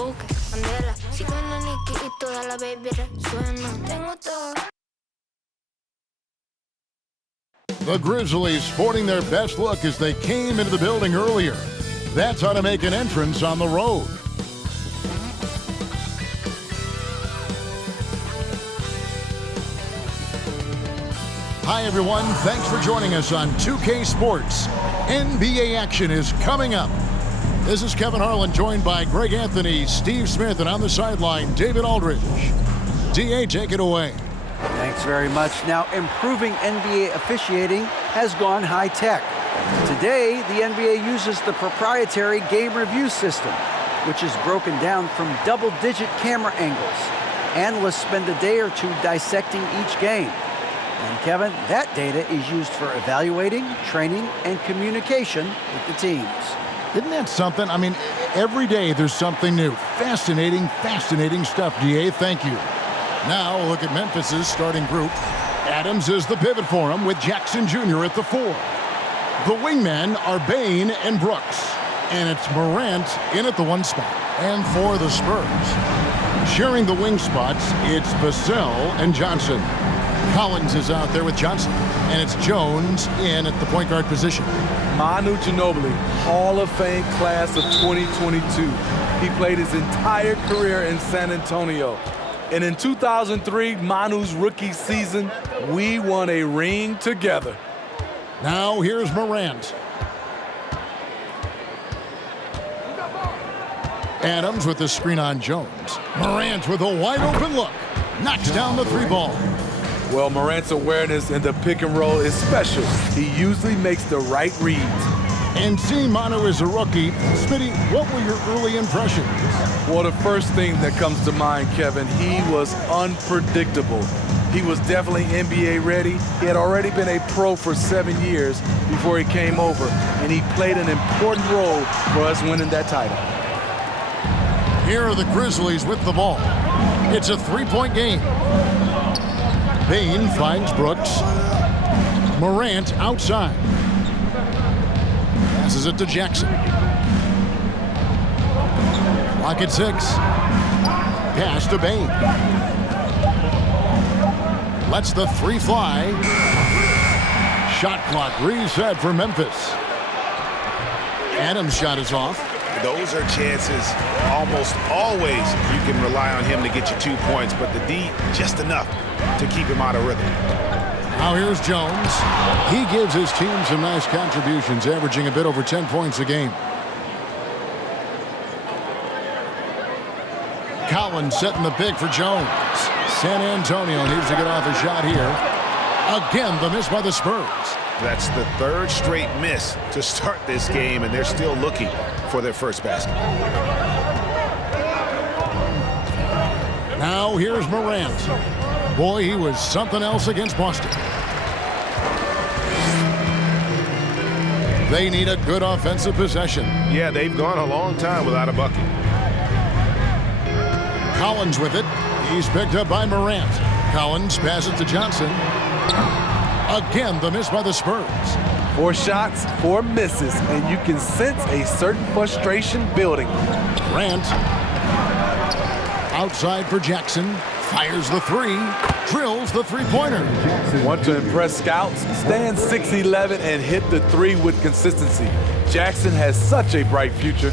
buque, candela. Si gana Nicky y toda la baby resuena. Tengo todo. The Grizzlies sporting their best look as they came into the building earlier. That's how to make an entrance on the road. Hi, everyone. Thanks for joining us on 2K Sports. NBA action is coming up. This is Kevin Harlan, joined by Greg Anthony, Steve Smith, and on the sideline, David Aldridge. DA, take it away. Thanks very much. Now, improving NBA officiating has gone high-tech. Today, the NBA uses the proprietary game review system, which is broken down from double-digit camera angles. Analysts spend a day or two dissecting each game. And Kevin, that data is used for evaluating, training, and communication with the teams. Isn't that something? I mean, every day there's something new. Fascinating, fascinating stuff, DA. Thank you. Now, look at Memphis's starting group. Adams is the pivot for him with Jackson Jr. at the 4. The wingmen are Bain and Brooks. And it's Morant in at the 1 spot. And for the Spurs, sharing the wing spots, it's Vassell and Johnson. Collins is out there with Johnson. And it's Jones in at the point guard position. Manu Ginobili, Hall of Fame class of 2022. He played his entire career in San Antonio. And in 2003, Manu's rookie season, we won a ring together. Now here's Morant. Adams with the screen on Jones. Morant with a wide open look. Knocks down the 3 ball. Well, Morant's awareness in the pick and roll is special. He usually makes the right reads. And seeing Manu as a rookie, Smitty, what were your early impressions? Well, the first thing that comes to mind, Kevin, he was unpredictable. He was definitely NBA ready. He had already been a pro for 7 years before he came over, and he played an important role for us winning that title. Here are the Grizzlies with the ball. It's a 3-point game. Bain finds Brooks. Morant outside. Passes it to Jackson. Clock at 6. Pass to Bain. Lets the 3 fly. Shot clock reset for Memphis. Adams' shot is off. Those are chances almost always you can rely on him to get you 2 points, but the D just enough to keep him out of rhythm. Now here's Jones. He gives his team some nice contributions, averaging a bit over 10 points a game. Collins setting the pick for Jones. San Antonio needs to get off a shot here. Again, the miss by the Spurs. That's the 3rd straight miss to start this game, and they're still looking for their first basket. Now here's Morant. Boy, he was something else against Boston. They need a good offensive possession. Yeah, they've gone a long time without a bucket. Collins with it. He's picked up by Morant. Collins passes to Johnson. Again, the miss by the Spurs. 4 shots, 4 misses, and you can sense a certain frustration building. Morant. Outside for Jackson. Fires the 3. Drills the 3-pointer. Want to impress scouts? Stand 6'11" and hit the 3 with consistency. Jackson has such a bright future.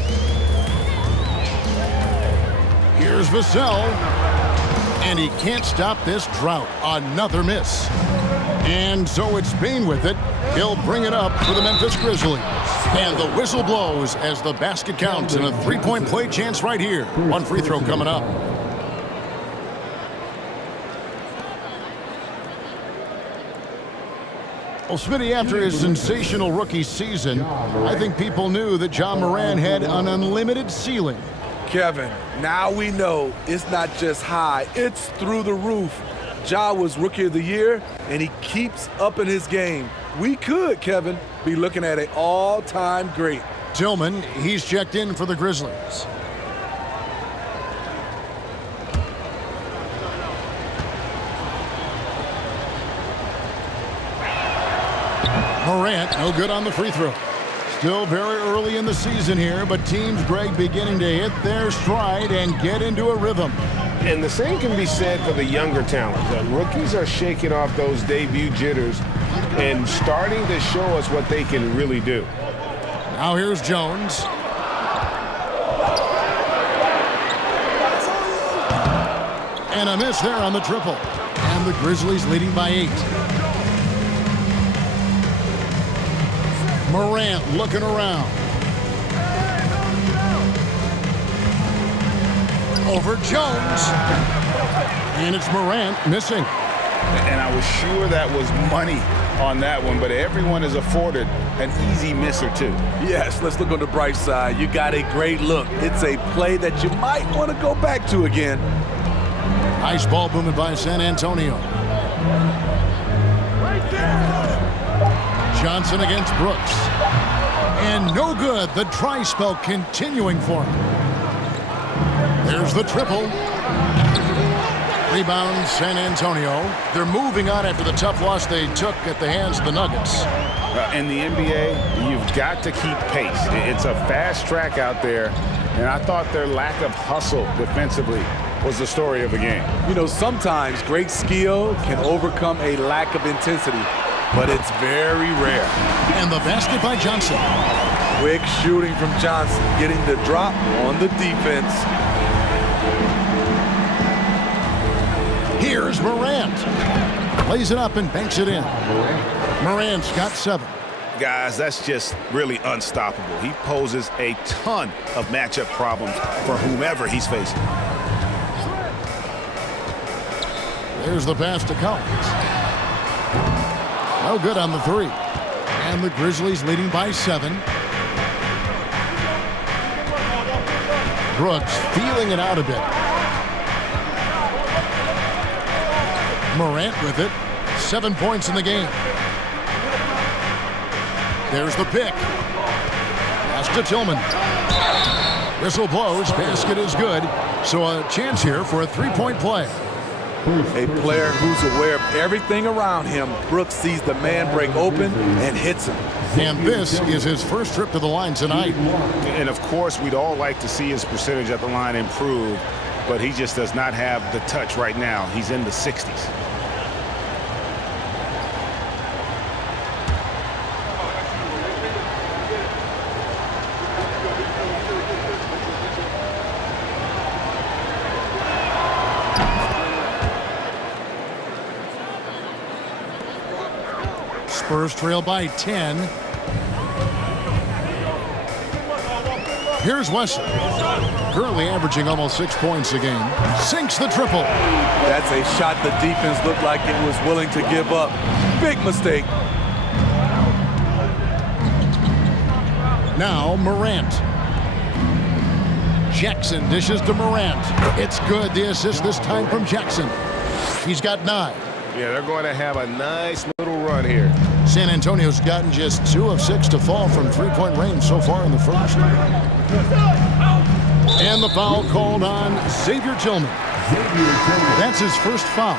Here's Vassell. And he can't stop this drought. Another miss. And so it's Bain with it. He'll bring it up for the Memphis Grizzlies. And the whistle blows as the basket counts, and a 3-point play chance right here. 1 free throw coming up. Well, Smitty, after his sensational rookie season, I think people knew that Ja Morant had an unlimited ceiling. Kevin, now we know it's not just high, it's through the roof. Ja was Rookie of the Year, and he keeps up in his game. We could, Kevin, be looking at an all-time great. Tillman, he's checked in for the Grizzlies. Morant, no good on the free throw. Still very early in the season here, but teams, Greg, beginning to hit their stride and get into a rhythm. And the same can be said for the younger talent. The rookies are shaking off those debut jitters and starting to show us what they can really do. Now here's Jones. And a miss there on the triple. And the Grizzlies leading by 8. Morant looking around. Over Jones. And it's Morant missing. And I was sure that was money on that one, but everyone is afforded an easy miss or two. Yes, let's look on the bright side. You got a great look. It's a play that you might want to go back to again. Nice ball movement by San Antonio. Johnson against Brooks. And no good. The dry spell continuing for him. There's the triple. Rebound, San Antonio. They're moving on after the tough loss they took at the hands of the Nuggets. In the NBA, you've got to keep pace. It's a fast track out there, and I thought their lack of hustle defensively was the story of the game. You know, sometimes great skill can overcome a lack of intensity, but it's very rare. And the basket by Johnson. Quick shooting from Johnson, getting the drop on the defense. Here's Morant. Plays it up and banks it in. Morant's got 7. Guys, that's just really unstoppable. He poses a ton of matchup problems for whomever he's facing. There's the pass to Collins. No good on the 3. And the Grizzlies leading by 7. Brooks feeling it out a bit. Morant with it. 7 points in the game. There's the pick. Pass to Tillman. Whistle blows. Basket is good. So a chance here for a 3-point play. A player who's aware of everything around him. Brooks sees the man break open and hits him. And this is his first trip to the line tonight. And of course, we'd all like to see his percentage at the line improve, but he just does not have the touch right now. He's in the 60s. Spurs trail by 10. Here's Wesley. Currently averaging almost 6 points a game. Sinks the triple. That's a shot the defense looked like it was willing to give up. Big mistake. Now Morant. Jackson dishes to Morant. It's good. The assist this time from Jackson. He's got 9. Yeah, they're going to have a nice little run here. San Antonio's gotten just 2 of 6 to fall from 3-point range so far in the first. And the foul called on Xavier Tillman. That's his first foul.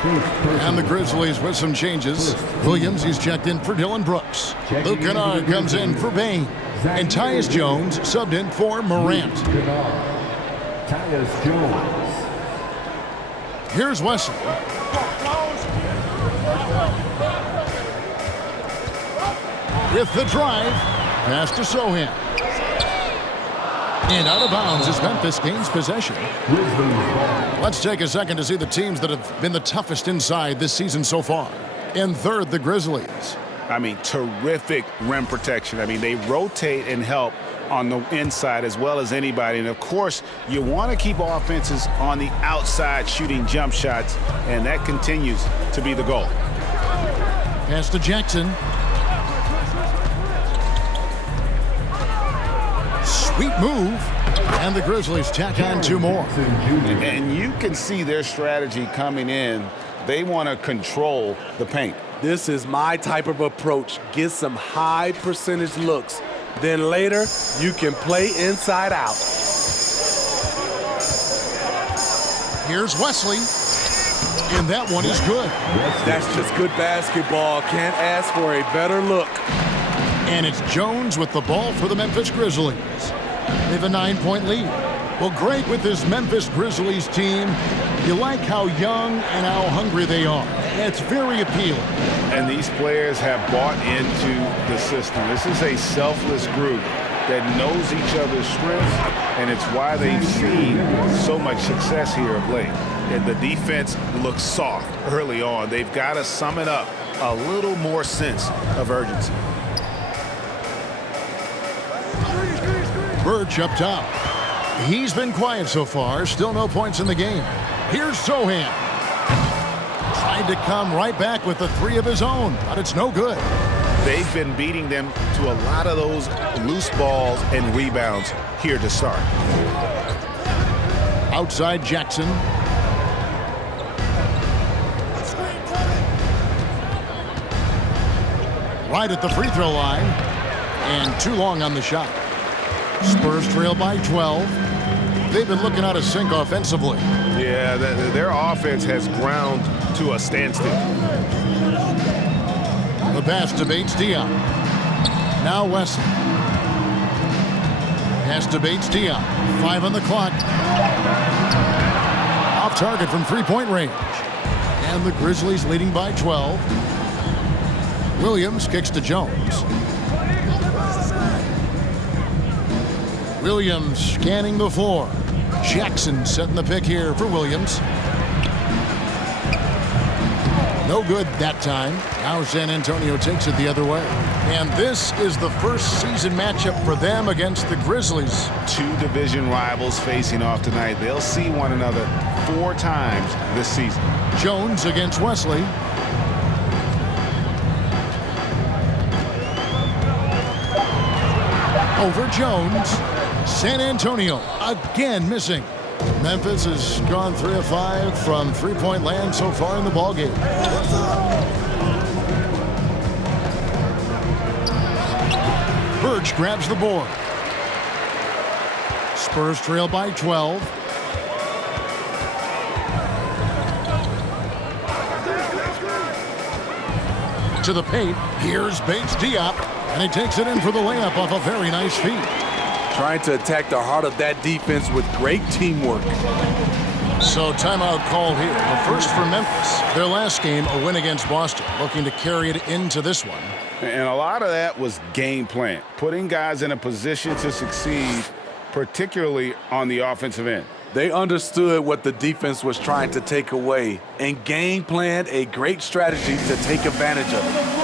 And the Grizzlies with some changes. Williams, he's checked in for Dylan Brooks. Luke Kennard comes in for Bain. And Tyus Jones subbed in for Morant. Tyus Jones. Here's Wesley. With the drive, pass to Sohan. And out of bounds as Memphis gains possession. Let's take a second to see the teams that have been the toughest inside this season so far. In third, the Grizzlies. I mean, terrific rim protection. I mean, they rotate and help on the inside as well as anybody. And, of course, you want to keep offenses on the outside shooting jump shots, and that continues to be the goal. Pass to Jackson. Sweet move. And the Grizzlies tack on 2 more. And you can see their strategy coming in. They want to control the paint. This is my type of approach. Get some high percentage looks. Then later, you can play inside out. Here's Wesley. And that one is good. That's just good basketball. Can't ask for a better look. And it's Jones with the ball for the Memphis Grizzlies. They have a 9-point lead. Well, great with this Memphis Grizzlies team. You like how young and how hungry they are. It's very appealing. And these players have bought into the system. This is a selfless group that knows each other's strengths, and it's why they've seen so much success here of late. And the defense looks soft early on. They've got to sum it up a little more sense of urgency. Birch up top. He's been quiet so far. Still no points in the game. Here's Sohan. Tried to come right back with the 3 of his own, but it's no good. They've been beating them to a lot of those loose balls and rebounds here to start. Outside Jackson. Right at the free throw line. And too long on the shot. Spurs trail by 12. They've been looking out of sync offensively. Yeah, their offense has ground to a standstill. The pass to Bates-Diop. Now Wesley. Pass to Bates-Diop. 5 on the clock. Off target from three-point range. And the Grizzlies leading by 12. Williams kicks to Jones. Williams scanning the floor. Jackson setting the pick here for Williams. No good that time. Now San Antonio takes it the other way. And this is the first season matchup for them against the Grizzlies. 2 division rivals facing off tonight. They'll see one another 4 times this season. Jones against Wesley. Over Jones. San Antonio again missing. Memphis has gone 3 of 5 from three-point land so far in the ballgame. Birch grabs the board. Spurs trail by 12. To the paint. Here's Bates-Diop, and he takes it in for the layup off a very nice feed. Trying to attack the heart of that defense with great teamwork. So timeout called here. The first for Memphis. Their last game, a win against Boston, looking to carry it into this one. And a lot of that was game plan, putting guys in a position to succeed, particularly on the offensive end. They understood what the defense was trying to take away and game planned a great strategy to take advantage of it.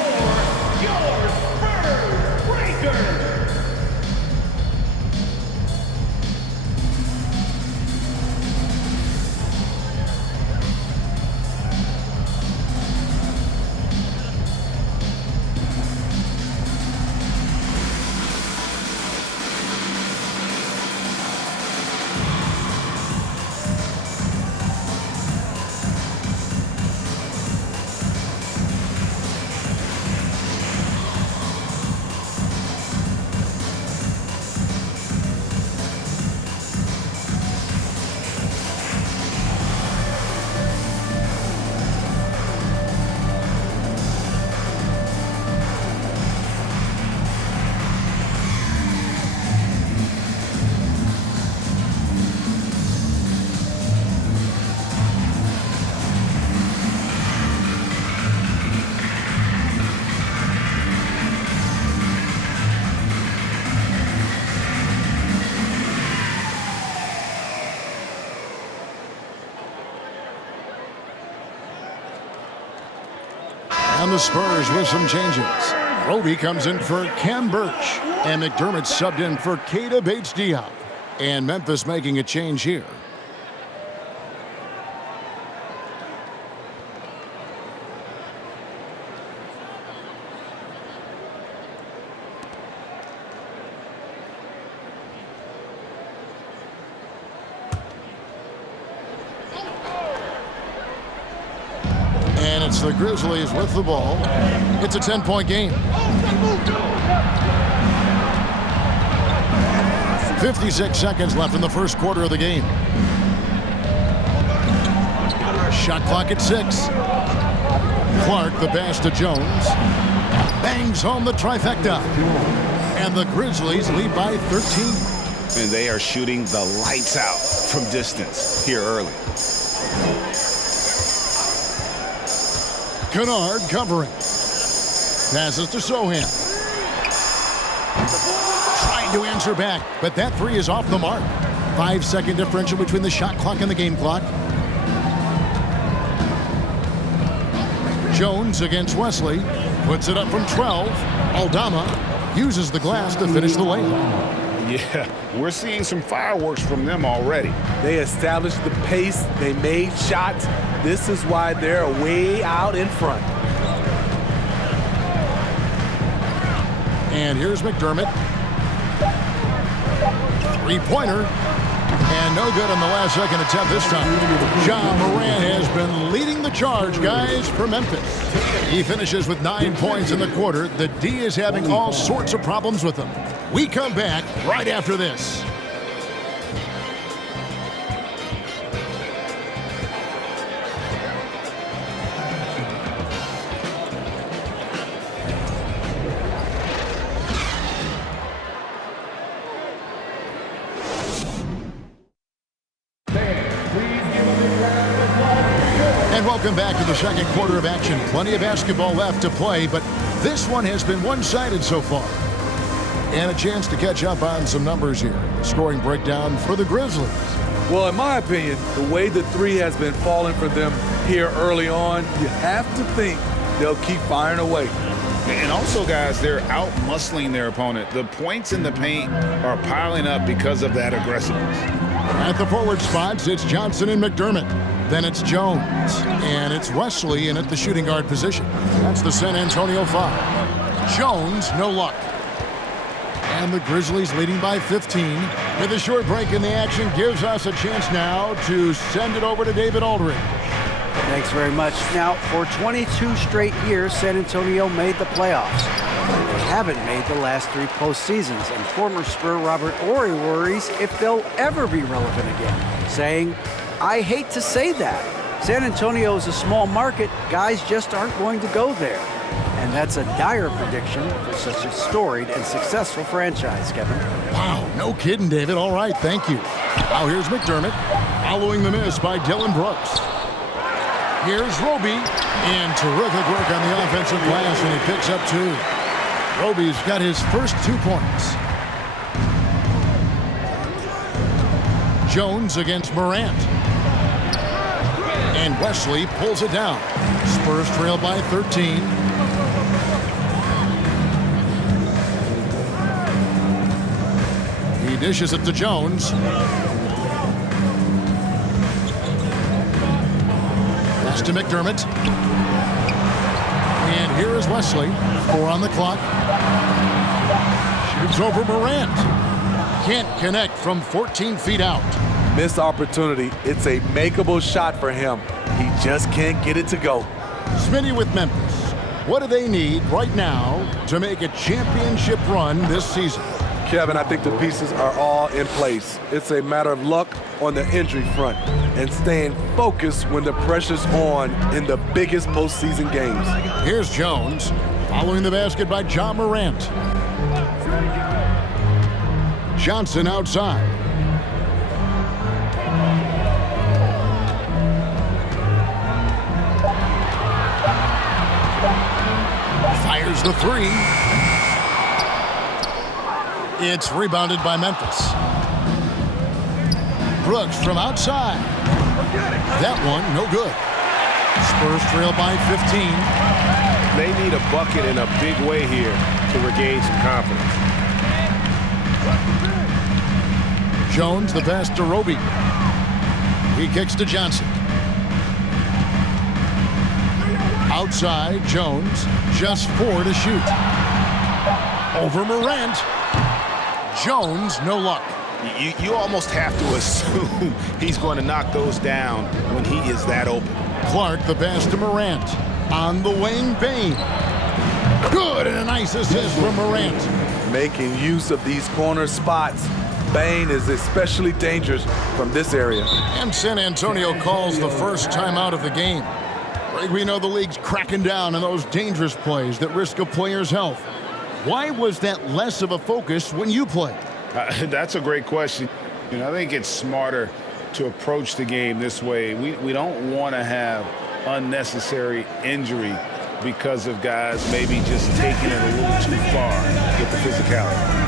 And the Spurs with some changes. Roby comes in for Cam Birch. And McDermott subbed in for Keita Bates-Diop. And Memphis making a change here. And it's the Grizzlies with the ball. It's a 10-point game. 56 seconds left in the first quarter of the game. Shot clock at 6. Clark, the pass to Jones. bangs home the trifecta. And the Grizzlies lead by 13. And they are shooting the lights out from distance here early. Kennard covering. Passes to Sohan. Trying to answer back, but that three is off the mark. 5-second differential between the shot clock and the game clock. Jones against Wesley. Puts it up from 12. Aldama uses the glass to finish the layup. Yeah, we're seeing some fireworks from them already. They established the pace. They made shots. This is why they're way out in front. And here's McDermott. Three-pointer. And no good on the last second attempt this time. Ja Morant has been leading the charge, guys, for Memphis. He finishes with 9 points in the quarter. The D is having all sorts of problems with him. We come back right after this. And welcome back to the second quarter of action. Plenty of basketball left to play, but this one has been one-sided so far. And a chance to catch up on some numbers here. Scoring breakdown for the Grizzlies. Well, in my opinion, the way the three has been falling for them here early on, you have to think they'll keep firing away. And also, guys, they're out-muscling their opponent. The points in the paint are piling up because of that aggressiveness. At the forward spots, it's Johnson and McDermott. Then it's Jones. And it's Wesley in at the shooting guard position. That's the San Antonio foul. Jones, no luck. And the Grizzlies leading by 15. With a short break in the action gives us a chance now to send it over to David Aldridge. Thanks very much. Now, for 22 straight years, San Antonio made the playoffs. They haven't made the last 3 postseasons, and former Spur Robert Horry worries if they'll ever be relevant again, saying, "I hate to say that. San Antonio is a small market. Guys just aren't going to go there." And that's a dire prediction for such a storied and successful franchise, Kevin. Wow, no kidding, David. All right, thank you. Now here's McDermott, following the miss by Dylan Brooks. Here's Roby, and terrific work on the offensive glass, and he picks up 2. Roby's got his first 2 points. Jones against Morant. And Wesley pulls it down. Spurs trail by 13. He dishes it to Jones. Pass to McDermott. And here is Wesley. 4 on the clock. Shoots over Morant. Can't connect from 14 feet out. Missed opportunity. It's a makeable shot for him. He just can't get it to go. Smitty with Memphis. What do they need right now to make a championship run this season? Kevin, I think the pieces are all in place. It's a matter of luck on the injury front and staying focused when the pressure's on in the biggest postseason games. Here's Jones, following the basket by Ja Morant. Johnson outside. Fires the 3. It's rebounded by Memphis. Brooks from outside. That one, no good. Spurs trail by 15. They need a bucket in a big way here to regain some confidence. Jones, the pass to Roby. He kicks to Johnson. Outside, Jones, just 4 to shoot. Over Morant. Jones, no luck. You almost have to assume he's going to knock those down when he is that open. Clark, the pass to Morant. On the wing, Bain. Good, and a nice assist from Morant. Making use of these corner spots. Bain is especially dangerous from this area. And San Antonio calls the first timeout of the game. Greg, we know the league's cracking down on those dangerous plays that risk a player's health. Why was that less of a focus when you played? That's a great question. I think it's smarter to approach the game this way. We don't want to have unnecessary injury because of guys maybe just taking it a little too far with the physicality.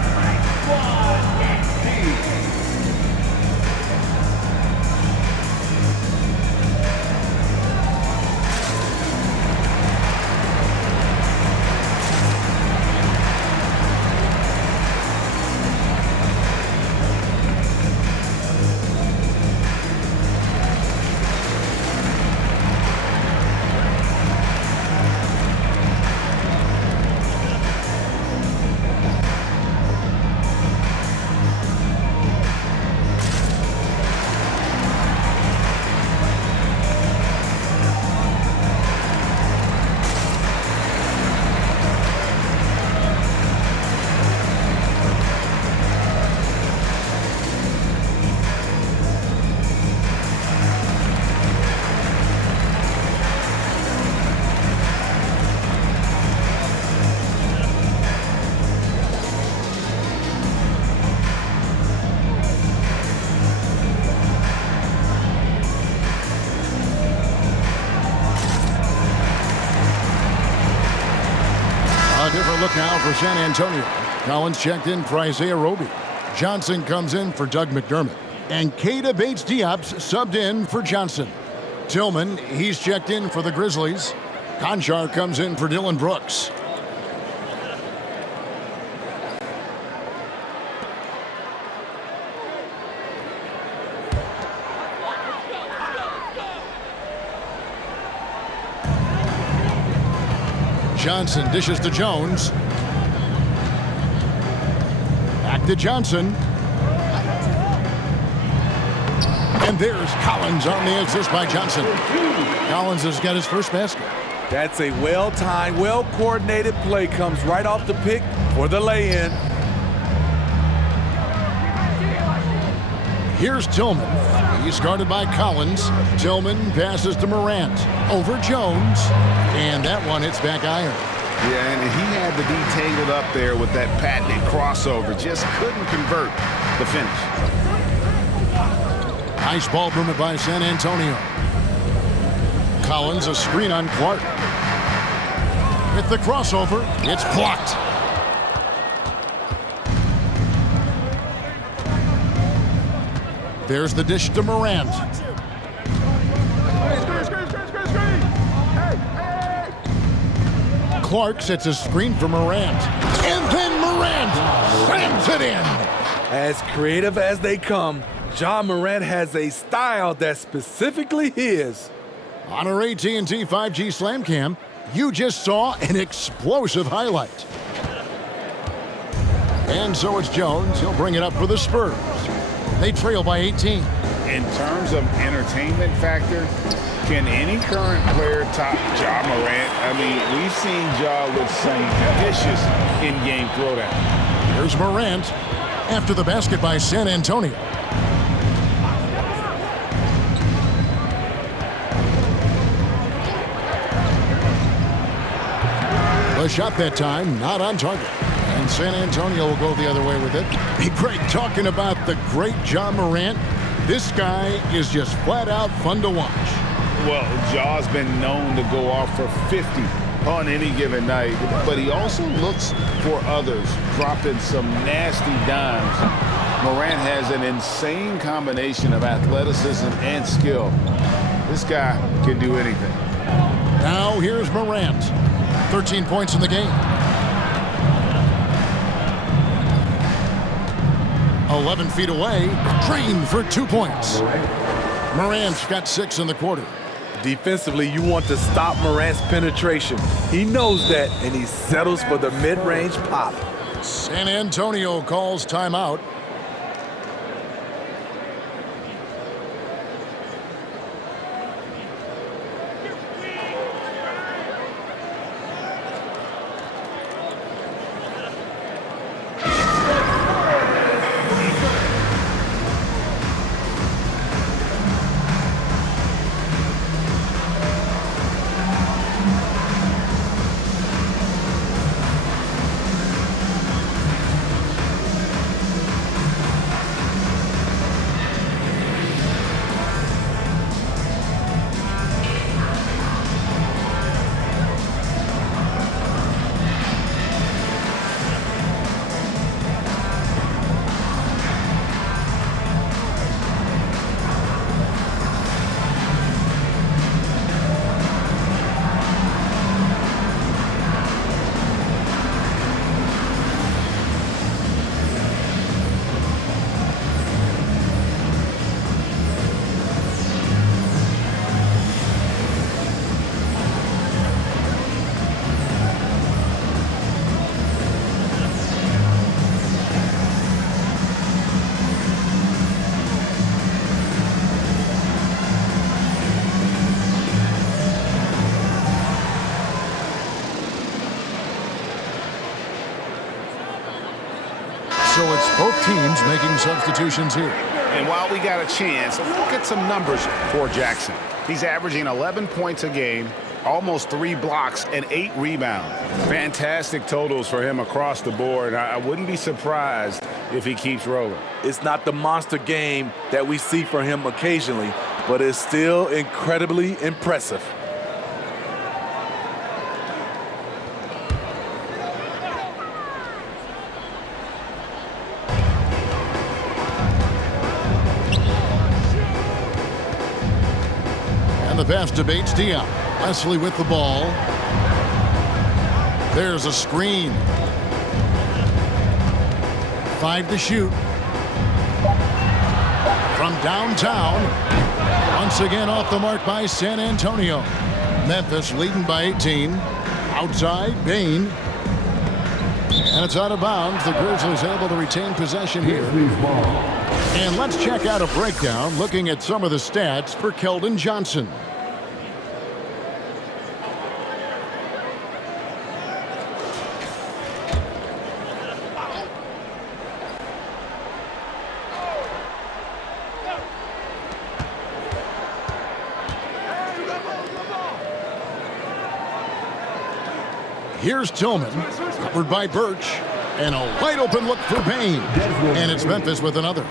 A different look now for San Antonio. Collins checked in for Isaiah Roby. Johnson comes in for Doug McDermott. And Keita Bates-Diop's subbed in for Johnson. Tillman, he's checked in for the Grizzlies. Conchar comes in for Dylan Brooks. Johnson dishes to Jones. Back to Johnson. And there's Collins on the assist by Johnson. Collins has got his first basket. That's a well-timed, well-coordinated play. Comes right off the pick for the lay-in. Here's Tillman. He's guarded by Collins. Tillman passes to Morant. Over Jones. And that one hits back iron. Yeah, and he had to be tangled up there with that patented crossover. Just couldn't convert the finish. Nice ball movement by San Antonio. Collins, a screen on Clark. With the crossover, it's blocked. There's the dish to Morant. Clark sets a screen for Morant. And then Morant slams it in. As creative as they come, Ja Morant has a style that's specifically his. On our AT&T 5G Slam Cam, you just saw an explosive highlight. And so it's Jones. He'll bring it up for the Spurs. They trail by 18. In terms of entertainment factor, can any current player top Ja Morant? I mean, we've seen Ja with some vicious in-game throwdown. Here's Morant after the basket by San Antonio. The shot that time, not on target. And San Antonio will go the other way with it. Hey, Greg, talking about the great Ja Morant, this guy is just flat out fun to watch. Well, Ja's been known to go off for 50 on any given night, but he also looks for others, dropping some nasty dimes. Morant has an insane combination of athleticism and skill. This guy can do anything. Now here's Morant. 13 points in the game. 11 feet away, drained for 2 points. Morant's got 6 in the quarter. Defensively, you want to stop Morant's penetration. He knows that, and he settles for the mid-range pop. San Antonio calls timeout. it's both teams making substitutions here. And while we got a chance, let's look at some numbers for Jackson. He's averaging 11 points a game, almost 3 blocks, and 8 rebounds. Fantastic totals for him across the board. I wouldn't be surprised if he keeps rolling. It's not the monster game that we see from him occasionally, but it's still incredibly impressive. And the pass to Bates Diop. Wesley with the ball. There's a screen. 5 to shoot. From downtown. Once again off the mark by San Antonio. Memphis leading by 18. Outside, Bain. And it's out of bounds. The Grizzlies able to retain possession here. And let's check out a breakdown looking at some of the stats for Keldon Johnson. Here's Tillman, covered by Birch, and a wide open look for Bain. And it's Memphis with another.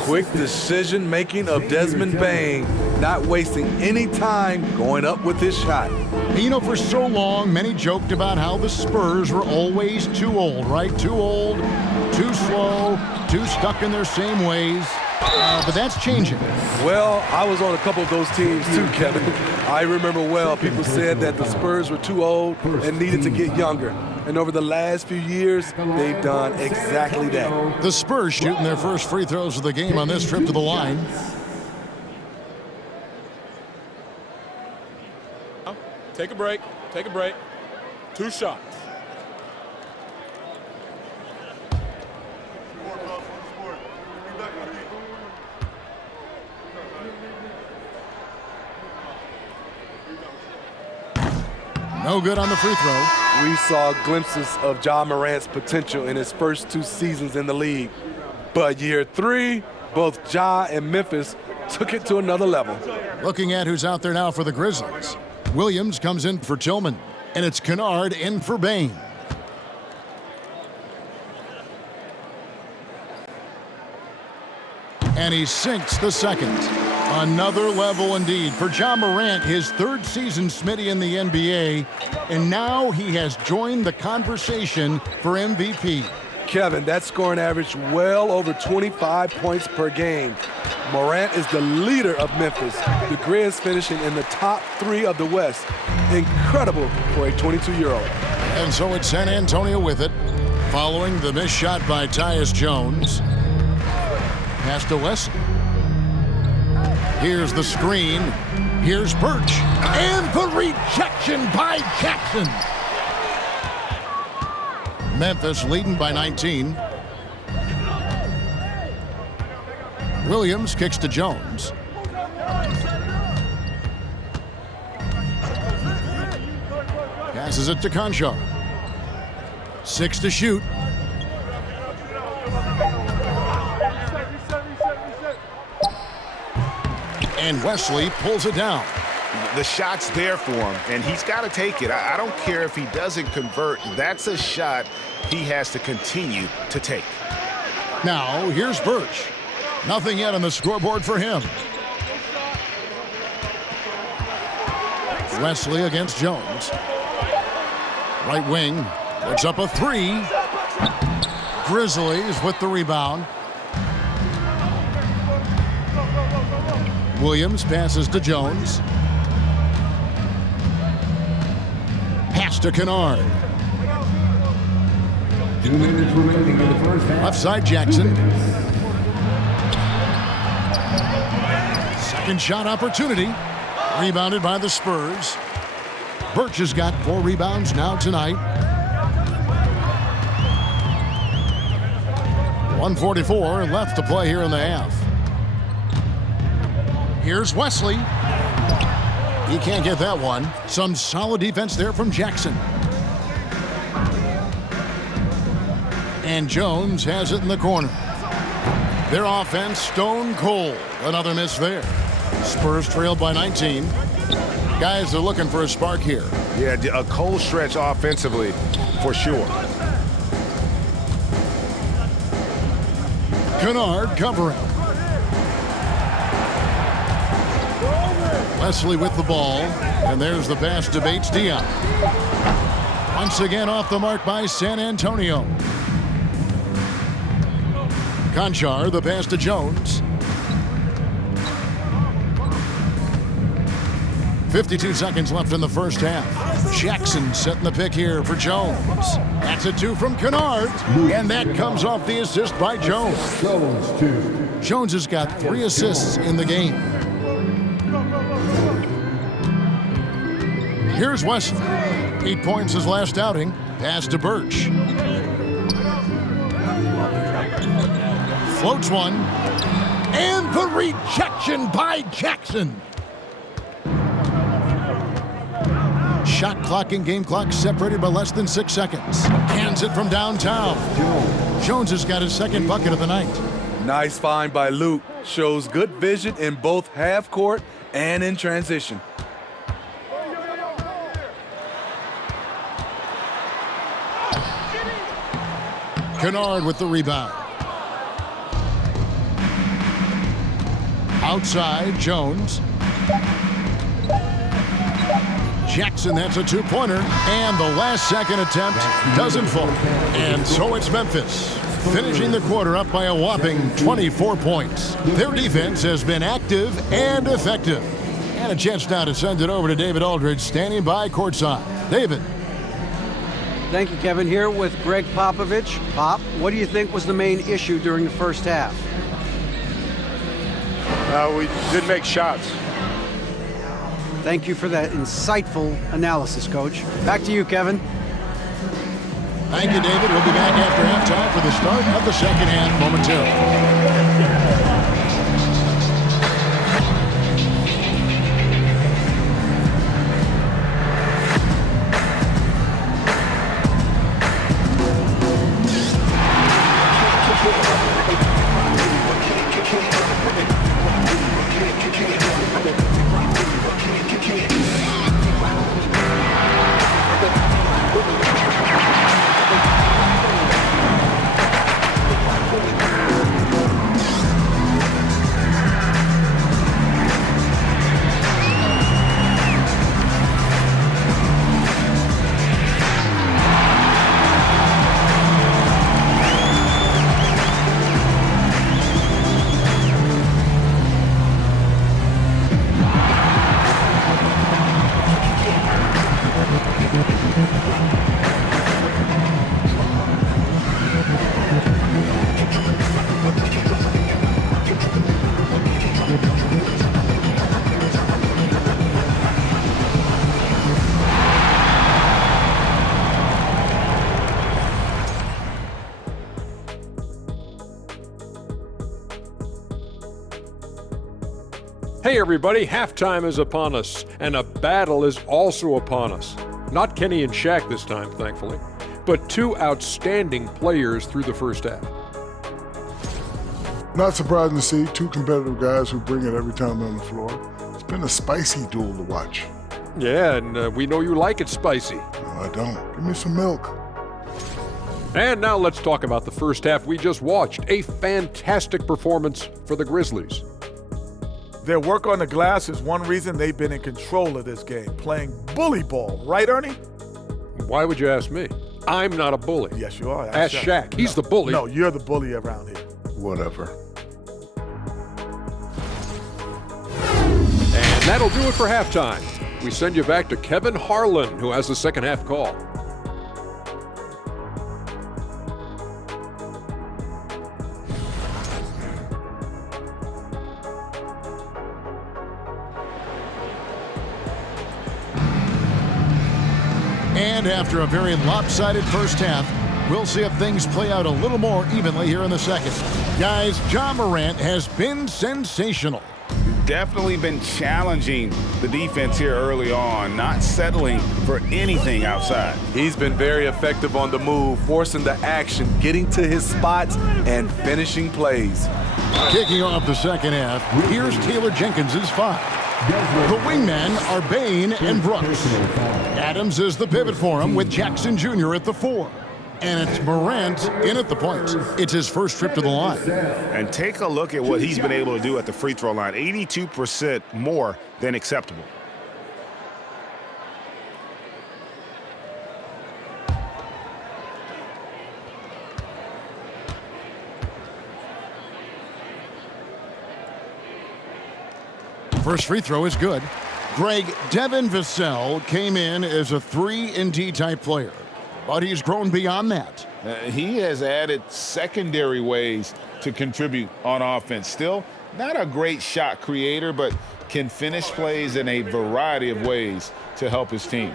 Quick decision-making of Desmond Bain, not wasting any time going up with his shot. You know, for so long, many joked about how the Spurs were always too old, right? Too old, too slow, too stuck in their same ways. But that's changing. Well, I was on a couple of those teams too, Kevin. I remember well, people said that the Spurs were too old and needed to get younger. And over the last few years, they've done exactly that. The Spurs shooting their first free throws of the game on this trip to the line. Take a break. Take a break. 2 shots. No good on the free throw. We saw glimpses of Ja Morant's potential in his first 2 seasons in the league. But year 3, both Ja and Memphis took it to another level. Looking at who's out there now for the Grizzlies. Williams comes in for Tillman, and it's Kennard in for Bain. And he sinks the second. Another level indeed for Ja Morant, his 3rd season, Smitty, in the NBA, and now he has joined the conversation for MVP. Kevin, that scoring average well over 25 points per game. Morant is the leader of Memphis. The Grizz finishing in the top 3 of the West. Incredible for a 22-year-old. And so it's San Antonio with it, following the missed shot by Tyus Jones. Pass to Wesley. Here's the screen. Here's Birch. And the rejection by Jackson. Memphis leading by 19. Williams kicks to Jones. Passes it to Concho. 6 to shoot. And Wesley pulls it down. The shot's there for him, and he's got to take it. I don't care if he doesn't convert. That's a shot he has to continue to take. Now, here's Birch. Nothing yet on the scoreboard for him. Wesley against Jones. Right wing. Puts up a 3. Grizzlies with the rebound. Williams passes to Jones. Pass to Kennard. 2 minutes remaining in the first half. Left side, Jackson. Second shot opportunity. Rebounded by the Spurs. Birch has got 4 rebounds now tonight. 1:44 left to play here in the half. Here's Wesley. He can't get that one. Some solid defense there from Jackson. And Jones has it in the corner. Their offense stone cold. Another miss there. Spurs trailed by 19. Guys are looking for a spark here. Yeah, a cold stretch offensively for sure. Kennard covering. Wesley with the ball. And there's the pass to Bates Diop. Once again off the mark by San Antonio. Conchar, the pass to Jones. 52 seconds left in the first half. Jackson setting the pick here for Jones. That's a 2 from Kennard. And that comes off the assist by Jones. Jones has got 3 assists in the game. Here's Wesley. 8 points his last outing. Pass to Birch. Floats one. And the rejection by Jackson. Shot clock and game clock separated by less than 6 seconds. Hands it from downtown. Jones has got his second bucket of the night. Nice find by Luke. Shows good vision in both half court and in transition. Kennard with the rebound. Outside, Jones. Jackson, that's a 2-pointer. And the last second attempt doesn't fall. And so it's Memphis, finishing the quarter up by a whopping 24 points. Their defense has been active and effective. And a chance now to send it over to David Aldridge, standing by courtside. David. Thank you, Kevin. Here with Greg Popovich. Pop, what do you think was the main issue during the first half? We didn't make shots. Thank you for that insightful analysis, Coach. Back to you, Kevin. Thank you, David. We'll be back after halftime for the start of the second half momentarily. Hey everybody, halftime is upon us, and a battle is also upon us. Not Kenny and Shaq this time, thankfully, but 2 outstanding players through the first half. Not surprising to see 2 competitive guys who bring it every time they're on the floor. It's been a spicy duel to watch. Yeah, and we know you like it spicy. No, I don't. Give me some milk. And now let's talk about the first half we just watched. A fantastic performance for the Grizzlies. Their work on the glass is one reason they've been in control of this game, playing bully ball. Right, Ernie? Why would you ask me? I'm not a bully. Yes, you are. Ask Shaq. He's the bully. No, you're the bully around here. Whatever. And that'll do it for halftime. We send you back to Kevin Harlan, who has the second half call. And after a very lopsided first half, we'll see if things play out a little more evenly here in the second. Guys, Ja Morant has been sensational. definitely been challenging the defense here early on, not settling for anything outside. He's been very effective on the move, forcing the action, getting to his spots, and finishing plays. Kicking off the second half, here's Taylor Jenkins' 5. The wingmen are Bain and Brooks. Adams is the pivot for him with Jackson Jr. at the 4. And it's Morant in at the point. It's his first trip to the line. And take a look at what he's been able to do at the free throw line. 82% more than acceptable. First free throw is good. Greg, Devin Vassell came in as a 3-and-D type player, but he's grown beyond that. He has added secondary ways to contribute on offense. Still not a great shot creator, but can finish plays in a variety of ways to help his team.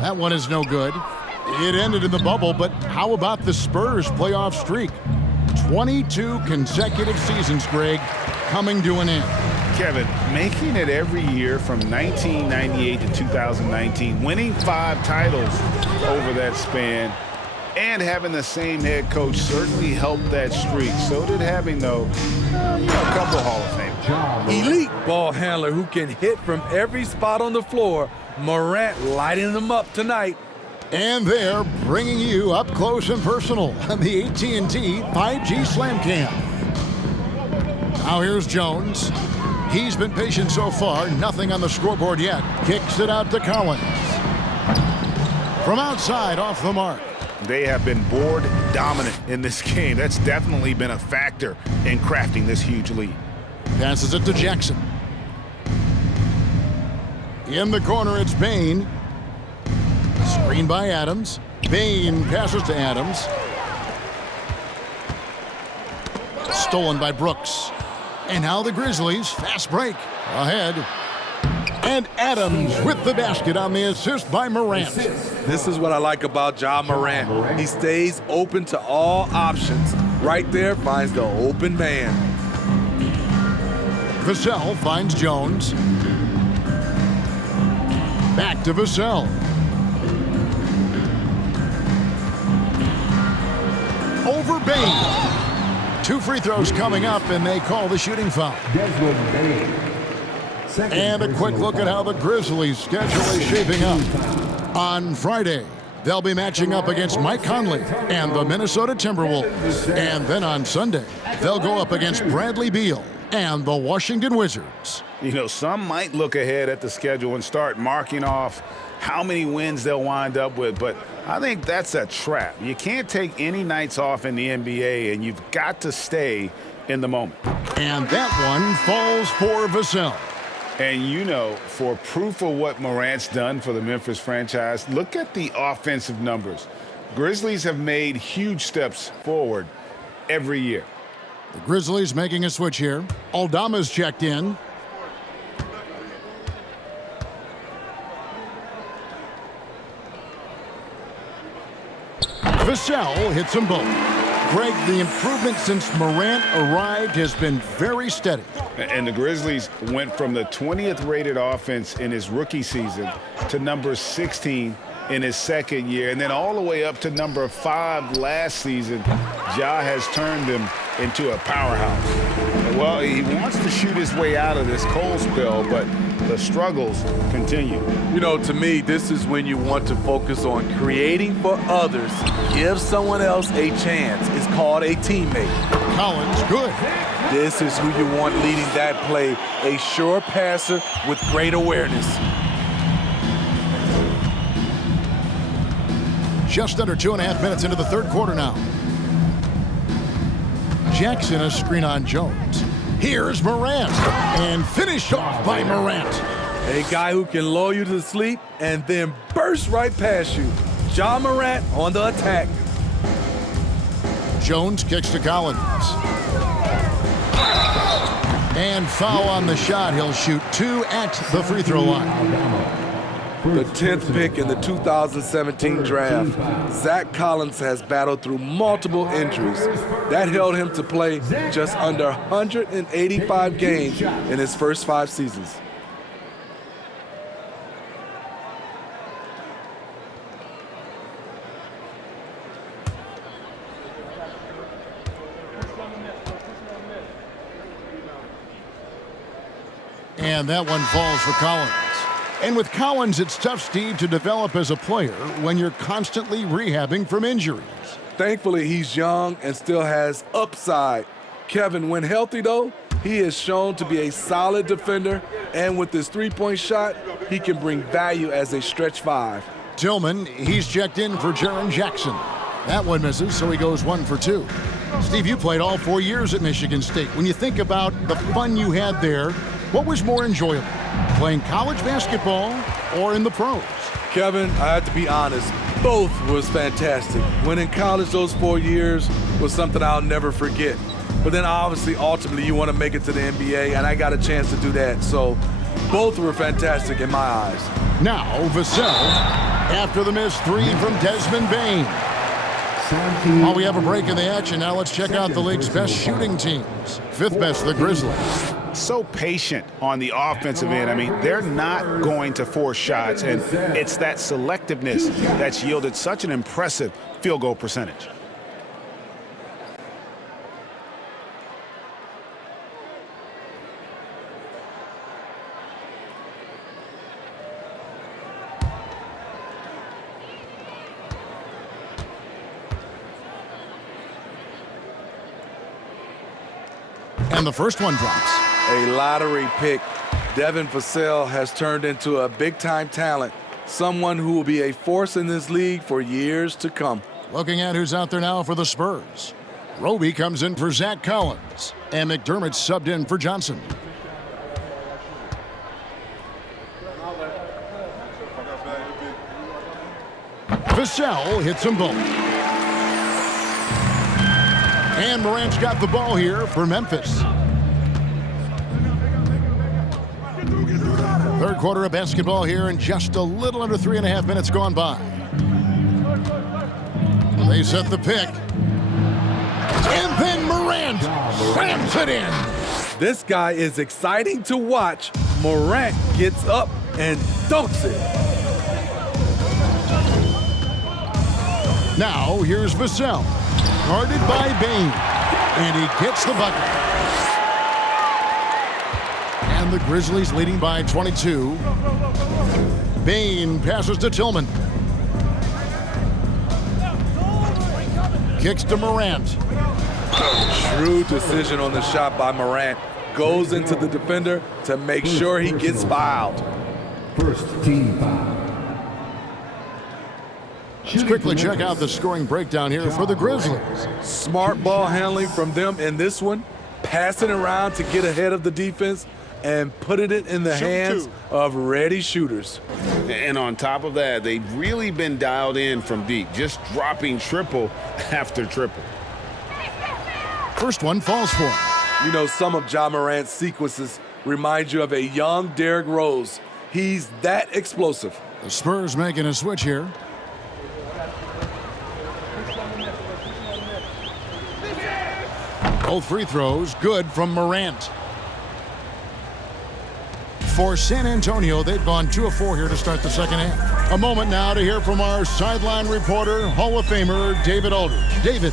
That one is no good. It ended in the bubble, but how about the Spurs playoff streak? 22 consecutive seasons, Greg, coming to an end. Kevin, making it every year from 1998 to 2019, winning 5 titles over that span, and having the same head coach certainly helped that streak. So did having, though, a couple Hall of Fame. Elite ball handler who can hit from every spot on the floor. Morant lighting them up tonight. And they're bringing you up close and personal on the AT&T 5G Slam Cam. Now here's Jones. He's been patient so far, nothing on the scoreboard yet. Kicks it out to Collins. From outside, off the mark. They have been board dominant in this game. That's definitely been a factor in crafting this huge lead. Passes it to Jackson. In the corner, it's Bain. Screen by Adams. Bain passes to Adams. Stolen by Brooks. And now the Grizzlies, fast break, ahead. And Adams with the basket on the assist by Morant. This is what I like about Ja Morant. He stays open to all options. Right there finds the open man. Vassell finds Jones. Back to Vassell. Over Bain. 2 free throws coming up, and they call the shooting foul. And a quick look at how the Grizzlies' schedule is shaping up. On Friday, they'll be matching up against Mike Conley and the Minnesota Timberwolves. And then on Sunday, they'll go up against Bradley Beal and the Washington Wizards. You know, some might look ahead at the schedule and start marking off how many wins they'll wind up with, but I think that's a trap. You can't take any nights off in the NBA, and you've got to stay in the moment. And that one falls for Vassell. And you know, for proof of what Morant's done for the Memphis franchise, look at the offensive numbers. Grizzlies have made huge steps forward every year. The Grizzlies making a switch here. Aldama's checked in. Vassell hits them both. Greg, the improvement since Morant arrived has been very steady. And the Grizzlies went from the 20th rated offense in his rookie season to number 16 in his second year, and then all the way up to number 5 last season. Ja has turned them into a powerhouse. Well, he wants to shoot his way out of this cold spell, but the struggles continue. You know, to me, this is when you want to focus on creating for others. Give someone else a chance. It's called a teammate. Collins, good. This is who you want leading that play. A sure passer with great awareness. Just under 2.5 minutes into the third quarter now. Jackson, a screen on Jones. Here's Morant, and finished off by Morant. A guy who can lull you to sleep and then burst right past you. Ja Morant on the attack. Jones kicks to Collins. And foul on the shot. He'll shoot 2 at the free throw line. the 10th pick in the 2017 draft. Zach Collins has battled through multiple injuries. That held him to play just under 185 games in his first 5 seasons. And that one falls for Collins. And with Collins, it's tough, Steve, to develop as a player when you're constantly rehabbing from injuries. Thankfully, he's young and still has upside. Kevin, when healthy, though, he is shown to be a solid defender, and with his three-point shot, he can bring value as a stretch 5. Tillman, he's checked in for Jaren Jackson. That one misses, so he goes 1 for 2. Steve, you played all 4 years at Michigan State. When you think about the fun you had there, what was more enjoyable, playing college basketball or in the pros? Kevin, I have to be honest, both was fantastic. Winning college those 4 years was something I'll never forget. But then obviously, ultimately, you want to make it to the NBA, and I got a chance to do that. So both were fantastic in my eyes. Now, Vassell, after the missed 3 from Desmond Bane. While we have a break in the action, now let's check out the league's best shooting teams. 5th best, the Grizzlies. So patient on the offensive end. I mean, they're not going to force shots, and it's that selectiveness that's yielded such an impressive field goal percentage. And the first one drops. A lottery pick. Devin Vassell has turned into a big-time talent, someone who will be a force in this league for years to come. Looking at who's out there now for the Spurs. Roby comes in for Zach Collins, and McDermott subbed in for Johnson. Vassell hits them both. And Morant's got the ball here for Memphis. Third quarter of basketball here, and just a little under 3.5 minutes gone by. They set the pick. And then Morant slams it in. This guy is exciting to watch. Morant gets up and dunks it. Now here's Vassell. Guarded by Bane. And he gets the bucket. And the Grizzlies leading by 22. Bane passes to Tillman. Kicks to Morant. True decision on the shot by Morant. Goes into the defender to make sure he gets fouled. First team foul. Let's quickly check out the scoring breakdown here for the Grizzlies. Smart ball handling from them in this one. Passing around to get ahead of the defense and putting it in the hands of ready shooters. And on top of that, they've really been dialed in from deep, just dropping triple after triple. First one falls for him. You know, some of Ja Morant's sequences remind you of a young Derrick Rose. He's that explosive. The Spurs making a switch here. Both free throws good from Morant. For San Antonio, they've gone 2 of 4 here to start the second half. A moment now to hear from our sideline reporter, Hall of Famer David Aldridge. David.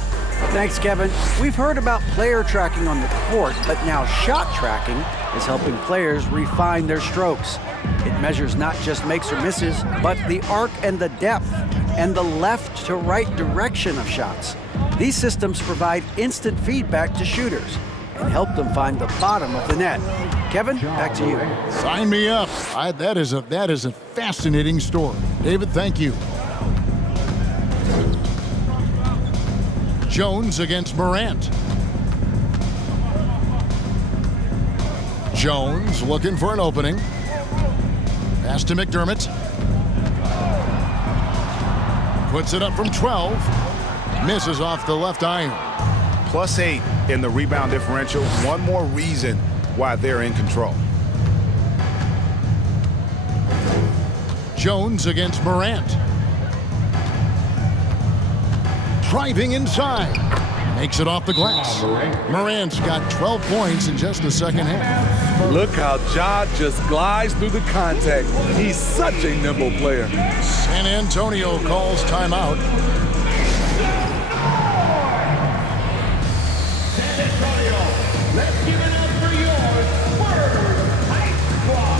Thanks, Kevin. We've heard about player tracking on the court, but now shot tracking is helping players refine their strokes. It measures not just makes or misses, but the arc and the depth and the left to right direction of shots. These systems provide instant feedback to shooters and help them find the bottom of the net. Kevin, back to you. Sign me up. That is a fascinating story. David, thank you. Jones against Morant. Jones looking for an opening. Pass to McDermott. Puts it up from 12. Misses off the left iron. +8 in the rebound differential. One more reason why they're in control. Jones against Morant. Driving inside. Makes it off the glass. Morant's got 12 points in just the second half. Look how Ja just glides through the contact. He's such a nimble player. San Antonio calls timeout. San Antonio, let's give it up for your Spurs High Squad.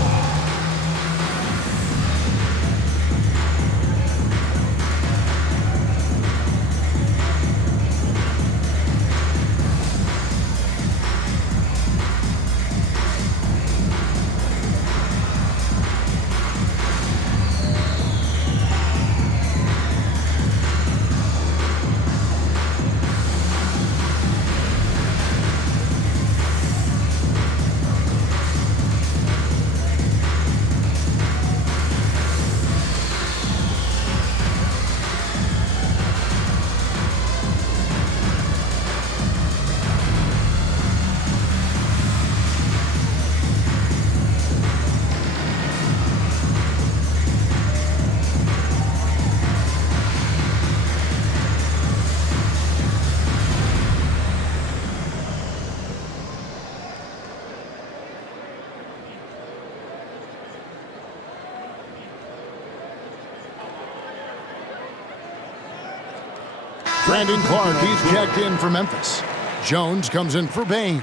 Brandon Clark, he's checked in for Memphis. Jones comes in for Bain.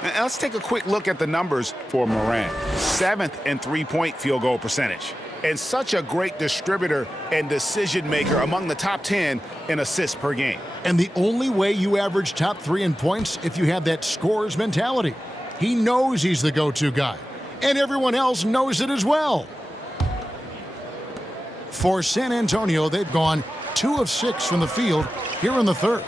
Now let's take a quick look at the numbers for Morant. 7th in three-point field goal percentage. And such a great distributor and decision maker among the top 10 in assists per game. And the only way you average top 3 in points if you have that scorer's mentality. He knows he's the go-to guy. And everyone else knows it as well. For San Antonio, they've gone 2 of 6 from the field here in the third.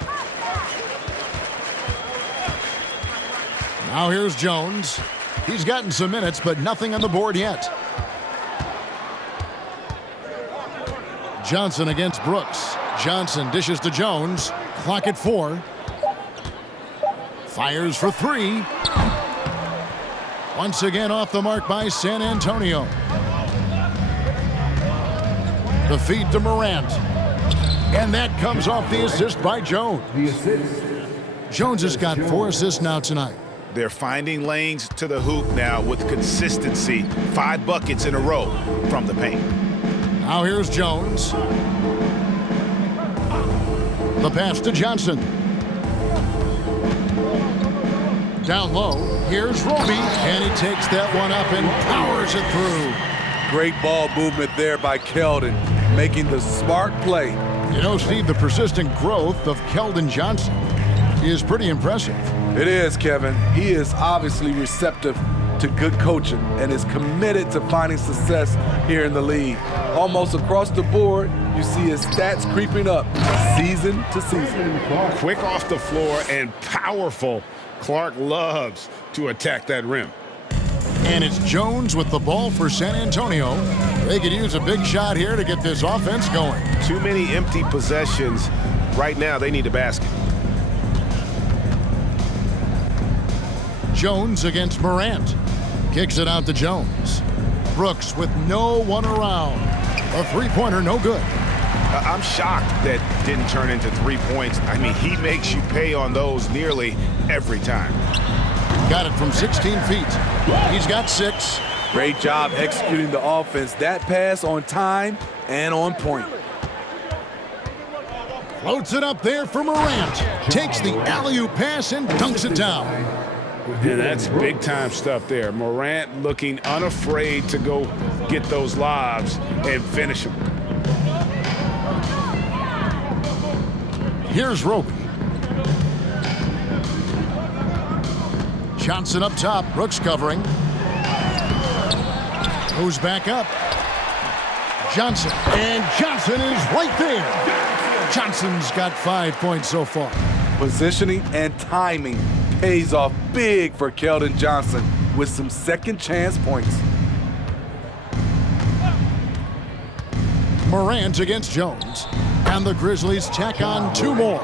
Now here's Jones. He's gotten some minutes, but nothing on the board yet. Johnson against Brooks. Johnson dishes to Jones. Clock at 4. Fires for 3. Once again off the mark by San Antonio. The feed to Morant. And that comes off the assist by Jones. Jones has got 4 assists now tonight. They're finding lanes to the hoop now with consistency. 5 buckets in a row from the paint. Now here's Jones. The pass to Johnson. Down low, here's Roby, and he takes that one up and powers it through. Great ball movement there by Keldon, making the smart play. You know, Steve, the persistent growth of Keldon Johnson is pretty impressive. It is, Kevin. He is obviously receptive to good coaching and is committed to finding success here in the league. Almost across the board, you see his stats creeping up season to season. Quick off the floor and powerful. Clark loves to attack that rim. And it's Jones with the ball for San Antonio. They could use a big shot here to get this offense going. Too many empty possessions. Right now, they need a basket. Jones against Morant. Kicks it out to Jones. Brooks with no one around. A three-pointer, no good. I'm shocked that didn't turn into 3 points. I mean, he makes you pay on those nearly every time. Got it from 16 feet. He's got 6. Great job executing the offense. That pass on time and on point. Floats it up there for Morant. Takes the alley-oop pass and dunks it down. And that's big-time stuff there. Morant looking unafraid to go get those lobs and finish them. Here's Roby. Johnson up top. Brooks covering. Goes back up. Johnson. And Johnson is right there. Johnson's got 5 points so far. Positioning and timing pays off big for Keldon Johnson with some second chance points. Morant against Jones. And the Grizzlies tack on 2 more.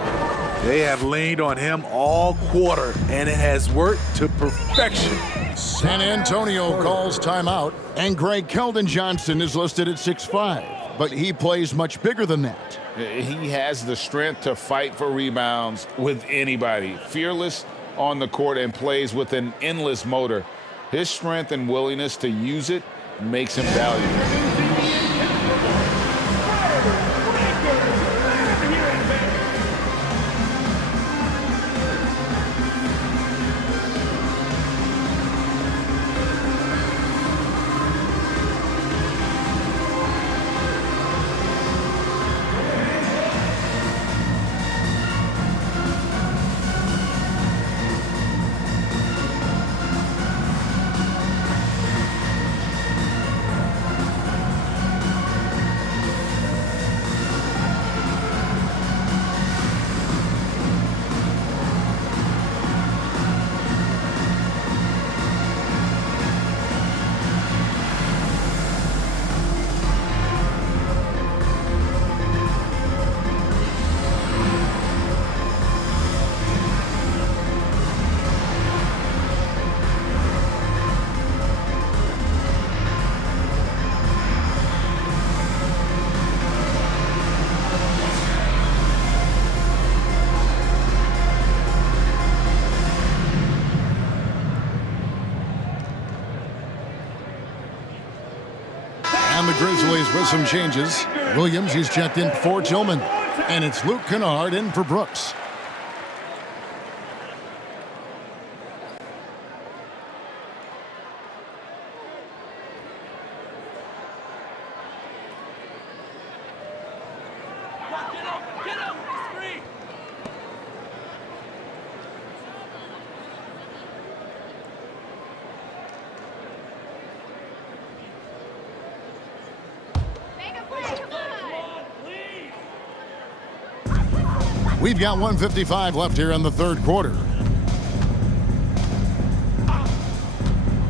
They have leaned on him all quarter, and it has worked to perfection. San Antonio calls timeout, and Greg Keldon Johnson is listed at 6'5", but he plays much bigger than that. He has the strength to fight for rebounds with anybody. Fearless on the court and plays with an endless motor. His strength and willingness to use it makes him valuable. And the Grizzlies with some changes. Williams, he's checked in for Tillman. And it's Luke Kennard in for Brooks. We've got 1:55 left here in the third quarter.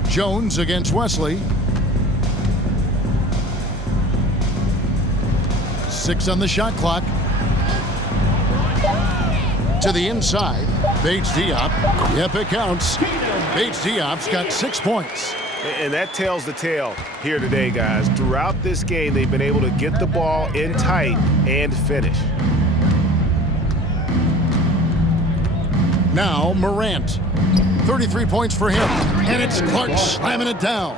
Jones against Wesley. 6 on the shot clock. To the inside. Bates Diop. Yep, it counts. Bates Diop's got 6 points. And that tells the tale here today, guys. Throughout this game, they've been able to get the ball in tight and finish. Now Morant. 33 points for him. And it's Clark slamming it down.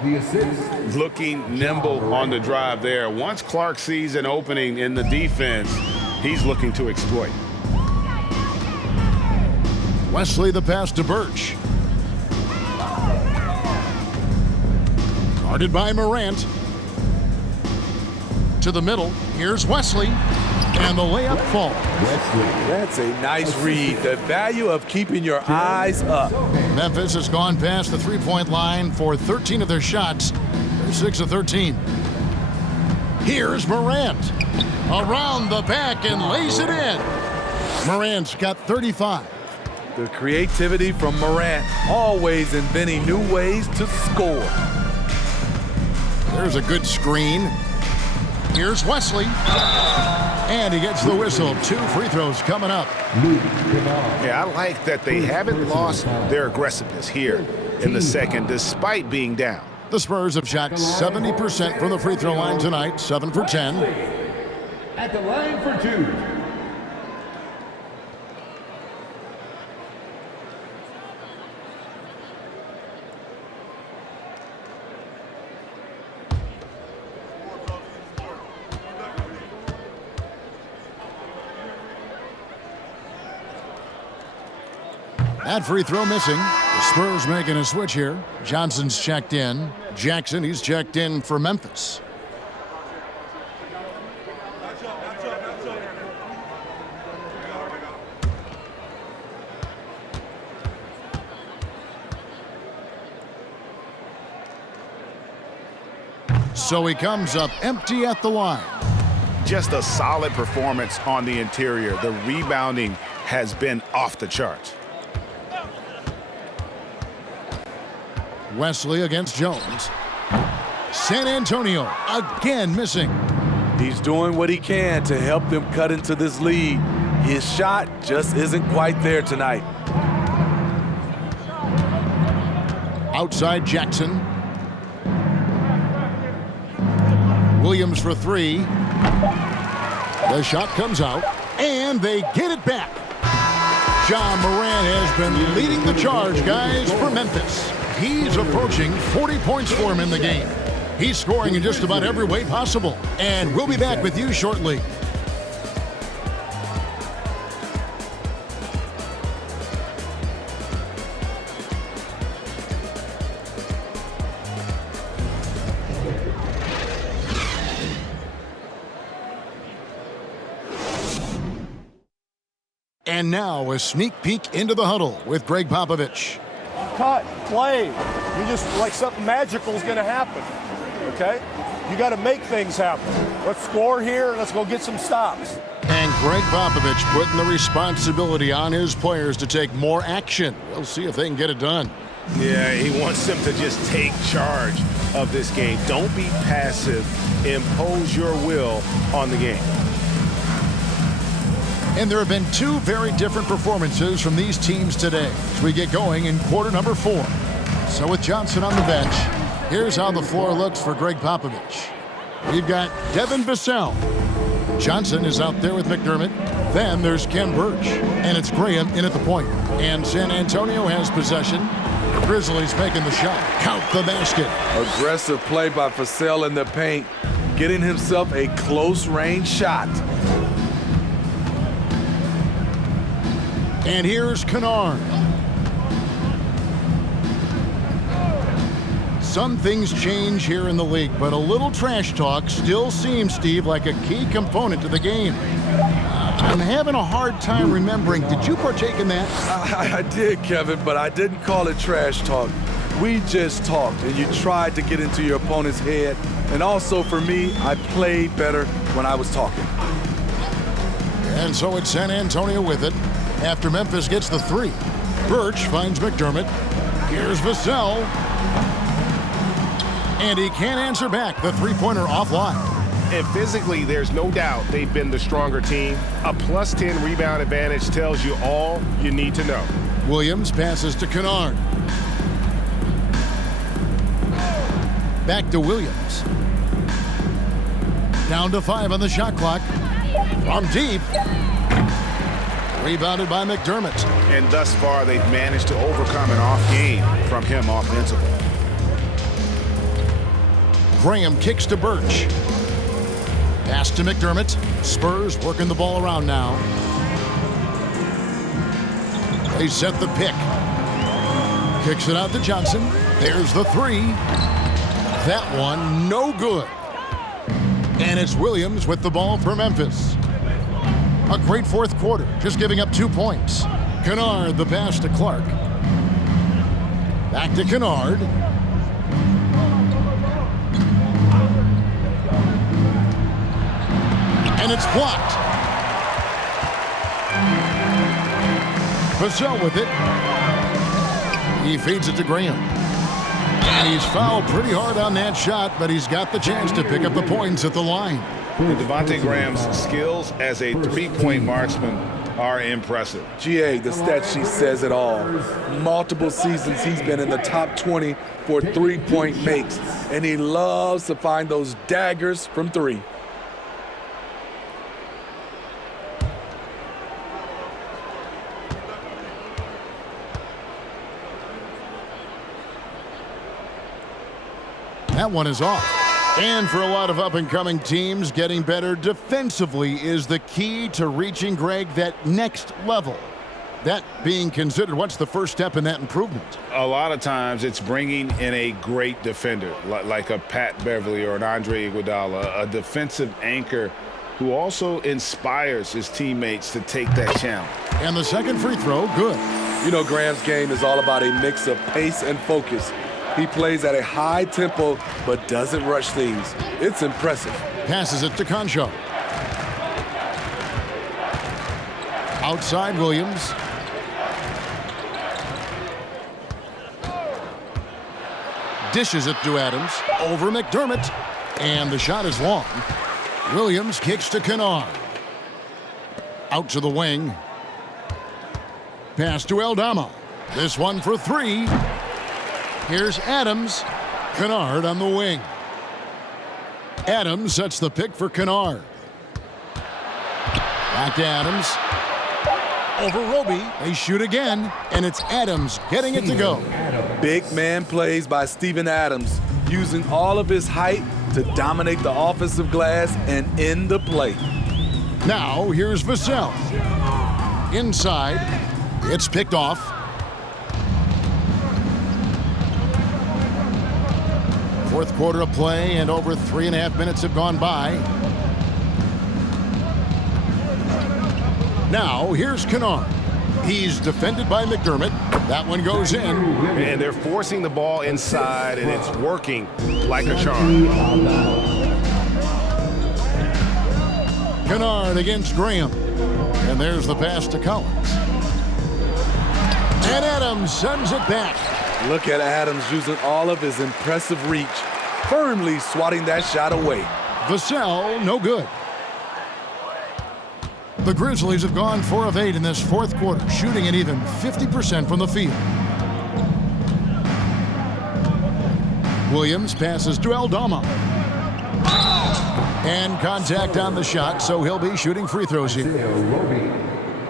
Looking nimble on the drive there. Once Clark sees an opening in the defense, he's looking to exploit. Wesley the pass to Birch. Guarded by Morant. To the middle. Here's Wesley. And the layup falls. That's a nice read. The value of keeping your eyes up. Memphis has gone past the three-point line for 13 of their shots. They're 6 of 13. Here's Morant. Around the back and lays it in. Morant's got 35. The creativity from Morant, always inventing new ways to score. There's a good screen. Here's Wesley. And he gets the whistle. 2 free throws coming up. Yeah, I like that they haven't lost their aggressiveness here in the second, despite being down. The Spurs have shot 70% from the free throw line tonight, 7 for 10. At the line for 2. That free throw missing. The Spurs making a switch here. Johnson's checked in. Jackson, he's checked in for Memphis. So he comes up empty at the line. Just a solid performance on the interior. The rebounding has been off the charts. Wesley against Jones. San Antonio again missing. He's doing what he can to help them cut into this lead. His shot just isn't quite there tonight. Outside Jackson. Williams for three. The shot comes out, and they get it back. Ja Morant has been leading the charge, guys, for Memphis. He's approaching 40 points for him in the game. He's scoring in just about every way possible, and we'll be back with you shortly. And now a sneak peek into the huddle with Greg Popovich. Cut, play. You just like something magical is going to happen. Okay? You got to make things happen. Let's score here. Let's go get some stops. And Greg Popovich putting the responsibility on his players to take more action. We'll see if they can get it done. Yeah, he wants them to just take charge of this game. Don't be passive. Impose your will on the game. And there have been two very different performances from these teams today as we get going in quarter number 4. So with Johnson on the bench, here's how the floor looks for Greg Popovich. We've got Devin Vassell. Johnson is out there with McDermott. Then there's Ken Burch. And it's Graham in at the point. And San Antonio has possession. Grizzlies making the shot. Count the basket. Aggressive play by Vassell in the paint, getting himself a close-range shot. And here's Kennard. Some things change here in the league, but a little trash talk still seems, Steve, like a key component to the game. I'm having a hard time remembering. Did you partake in that? I did, Kevin, but I didn't call it trash talk. We just talked, and you tried to get into your opponent's head. And also, for me, I played better when I was talking. And so it's San Antonio with it. After Memphis gets the three, Burch finds McDermott. Here's Vassell. And he can't answer back. The three-pointer offline. And physically, there's no doubt they've been the stronger team. A plus 10 rebound advantage tells you all you need to know. Williams passes to Kennard. Back to Williams. Down to 5 on the shot clock. From deep. Rebounded by McDermott. And thus far, they've managed to overcome an off game from him offensively. Graham kicks to Burch. Pass to McDermott. Spurs working the ball around now. They set the pick. Kicks it out to Johnson. There's the three. That one, no good. And it's Williams with the ball for Memphis. A great fourth quarter, just giving up 2 points. Kennard, the pass to Clark. Back to Kennard. And it's blocked. Vassell with it. He feeds it to Graham. And he's fouled pretty hard on that shot, but he's got the chance to pick up the points at the line. And Devontae Graham's skills as a three-point marksman are impressive. GA, the stat sheet says it all. Multiple seasons he's been in the top 20 for three-point makes, and he loves to find those daggers from three. That one is off. And for a lot of up-and-coming teams, getting better defensively is the key to reaching, Greg, that next level. That being considered, what's the first step in that improvement? A lot of times it's bringing in a great defender, like a Pat Beverly or an Andre Iguodala, a defensive anchor who also inspires his teammates to take that challenge. And the second free throw, good. You know, Graham's game is all about a mix of pace and focus. He plays at a high tempo, but doesn't rush things. It's impressive. Passes it to Concho. Outside Williams. Dishes it to Adams. Over McDermott. And the shot is long. Williams kicks to Kennard. Out to the wing. Pass to Aldama. This one for three. Here's Adams. Kennard on the wing. Adams sets the pick for Kennard. Back to Adams. Over Roby. They shoot again, and it's Adams getting it to go. Big man plays by Steven Adams, using all of his height to dominate the offensive glass and end the play. Now, here's Vassell. Inside. It's picked off. Fourth quarter of play, and over 3.5 minutes have gone by. Now, here's Kennard. He's defended by McDermott. That one goes in. And they're forcing the ball inside, and it's working like a charm. Kennard against Graham. And there's the pass to Collins. And Adams sends it back. Look at Adams using all of his impressive reach, firmly swatting that shot away. Vassell, no good. The Grizzlies have gone 4 of 8 in this fourth quarter, shooting at even 50% from the field. Williams passes to Aldama. And contact on the shot, so he'll be shooting free throws here.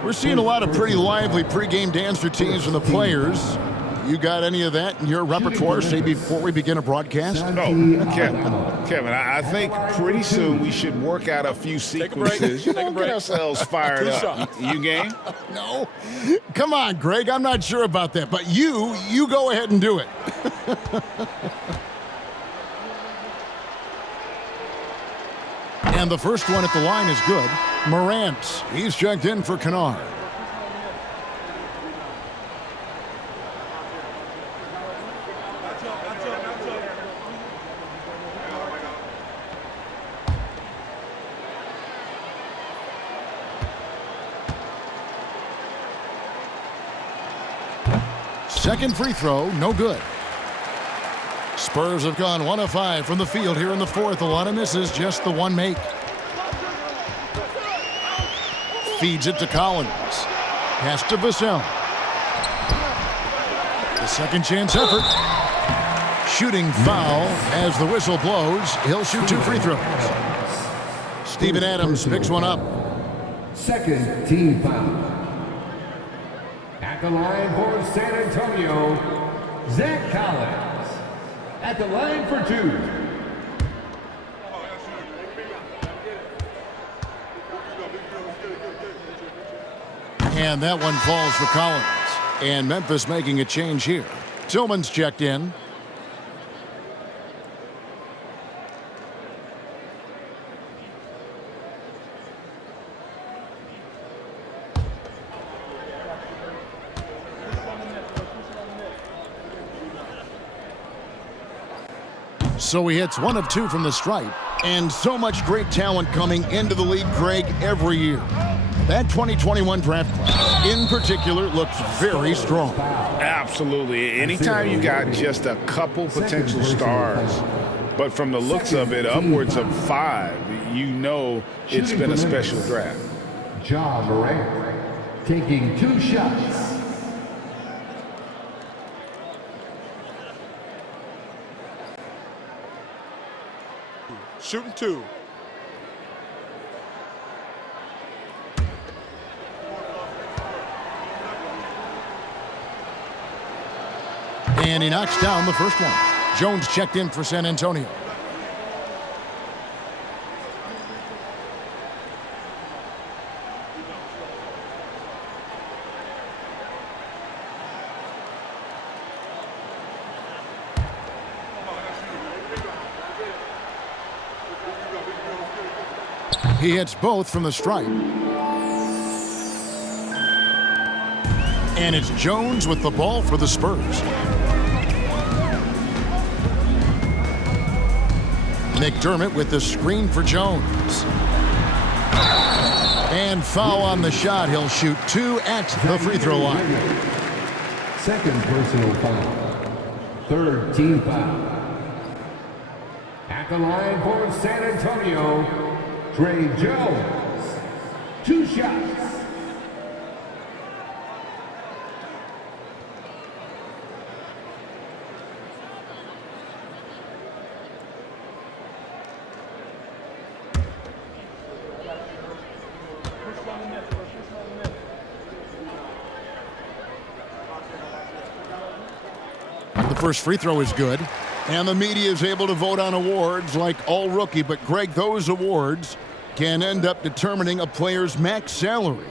We're seeing a lot of pretty lively pregame dance routines from the players. You got any of that in your repertoire, say, before we begin a broadcast? Oh, Kevin, I think pretty soon we should work out a few sequences. Get ourselves fired up. You game? No. Come on, Greg. I'm not sure about that. But you go ahead and do it. And the first one at the line is good. Morant. He's checked in for Kennard. Second free throw, no good. Spurs have gone 1 of 5 from the field here in the fourth. A lot of misses, just the one make. Feeds it to Collins. Pass to Vassell. The second chance effort. Shooting foul as the whistle blows. He'll shoot 2 free throws. Steven Adams picks one up. Second team foul. At the line for San Antonio, Zach Collins. At the line for 2. And that one falls for Collins. And Memphis making a change here. Tillman's checked in. So he hits 1 of 2 from the stripe. And so much great talent coming into the league, Greg, every year. That 2021 draft class, in particular, looks very strong. Absolutely. Anytime you got just a couple potential stars, but from the looks of it, upwards of 5, you know it's been a special draft. Ja Morant taking 2 shots. Shooting 2. And he knocks down the first one. Jones checked in for San Antonio. He hits both from the stripe. And it's Jones with the ball for the Spurs. McDermott with the screen for Jones. And foul on the shot. He'll shoot 2 at the free throw line. Second personal foul. Third team foul. At the line for San Antonio, Trey Jones. 2 shots. The first free throw is good. And the media is able to vote on awards like All-Rookie. But, Greg, those awards can end up determining a player's max salary.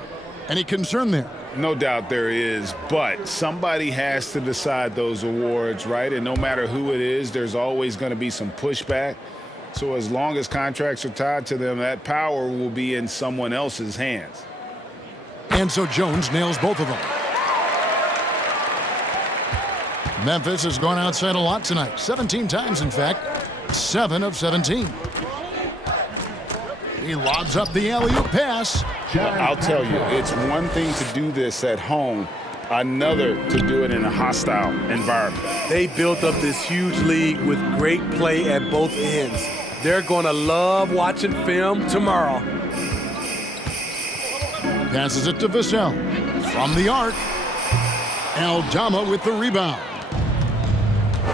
Any concern there? No doubt there is, but somebody has to decide those awards, right? And no matter who it is, there's always going to be some pushback. So as long as contracts are tied to them, that power will be in someone else's hands. And so Jones nails both of them. Memphis has gone outside a lot tonight. 17 times, in fact. 7 of 17. He lobs up the alley-oop pass. Well, I'll tell you, it's one thing to do this at home, another to do it in a hostile environment. They built up this huge league with great play at both ends. They're going to love watching film tomorrow. Passes it to Vassell. From the arc. Aldama with the rebound.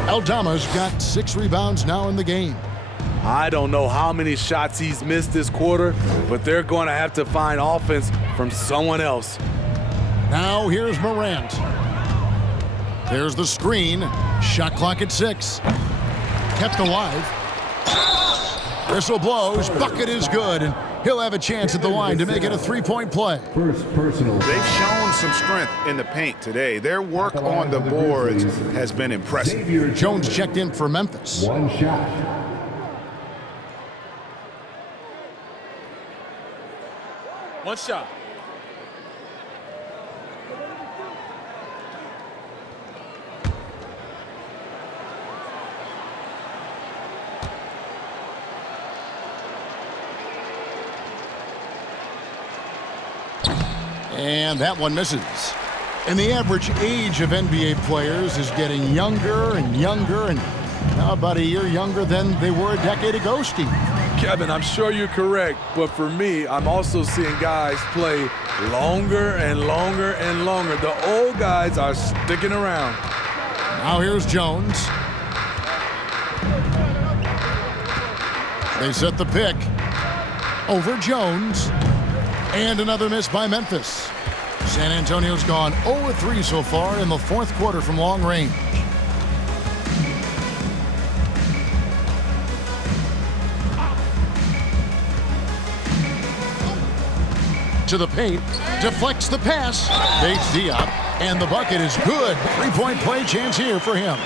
Aldama's got 6 rebounds now in the game. I don't know how many shots he's missed this quarter, but they're going to have to find offense from someone else. Now here's Morant. There's the screen. Shot clock at 6. Kept alive. Whistle blows. Bucket is good, and he'll have a chance at the line to make it a 3-point play. First personal. They've shown some strength in the paint today. Their work on the boards has been impressive. Jones checked in for Memphis. One shot. One shot. And that one misses. And the average age of NBA players is getting younger and younger, and now about a year younger than they were a decade ago, Steve. Kevin, I'm sure you're correct, but for me, I'm also seeing guys play longer and longer and longer. The old guys are sticking around. Now here's Jones. They set the pick. Over Jones. And another miss by Memphis. San Antonio's gone 0-3 so far in the fourth quarter from long range. To the paint, deflects the pass, baits Diop, and the bucket is good. 3-point play chance here for him.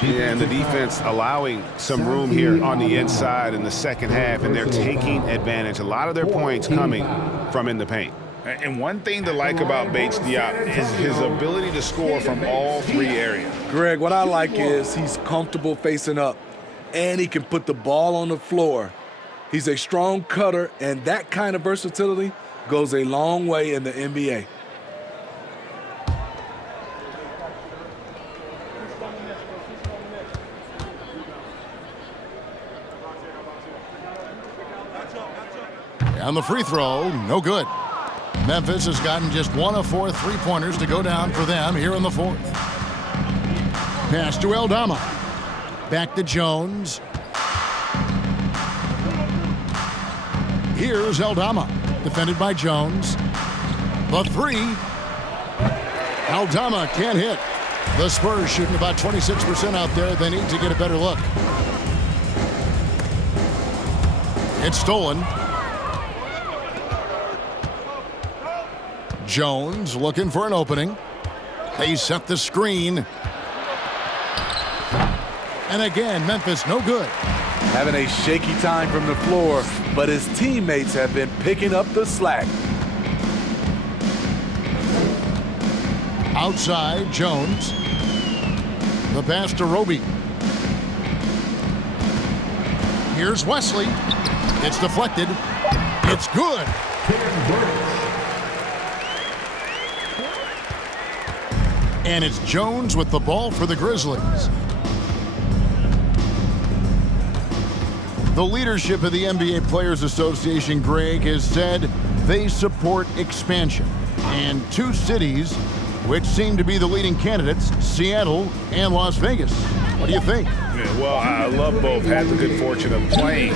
Yeah, and the defense allowing some room here on the inside in the second half, and they're taking advantage. A lot of their points coming from in the paint. And one thing to like about Bates Diop is his ability to score from all 3 areas. Greg, what I like is he's comfortable facing up, and he can put the ball on the floor. He's a strong cutter, and that kind of versatility goes a long way in the NBA. On the free throw, no good. Memphis has gotten just 1 of 4 3-pointers to go down for them here in the fourth. Pass to Aldama. Back to Jones. Here's Aldama. Defended by Jones. The 3. Aldama can't hit. The Spurs shooting about 26% out there. They need to get a better look. It's stolen. Jones looking for an opening. They set the screen. And again, Memphis no good. Having a shaky time from the floor, but his teammates have been picking up the slack. Outside, Jones. The pass to Roby. Here's Wesley. It's deflected. It's good. And it's Jones with the ball for the Grizzlies. The leadership of the NBA Players Association, Greg, has said they support expansion. And 2 cities which seem to be the leading candidates, Seattle and Las Vegas. What do you think? Yeah, well, I love both. Had the good fortune of playing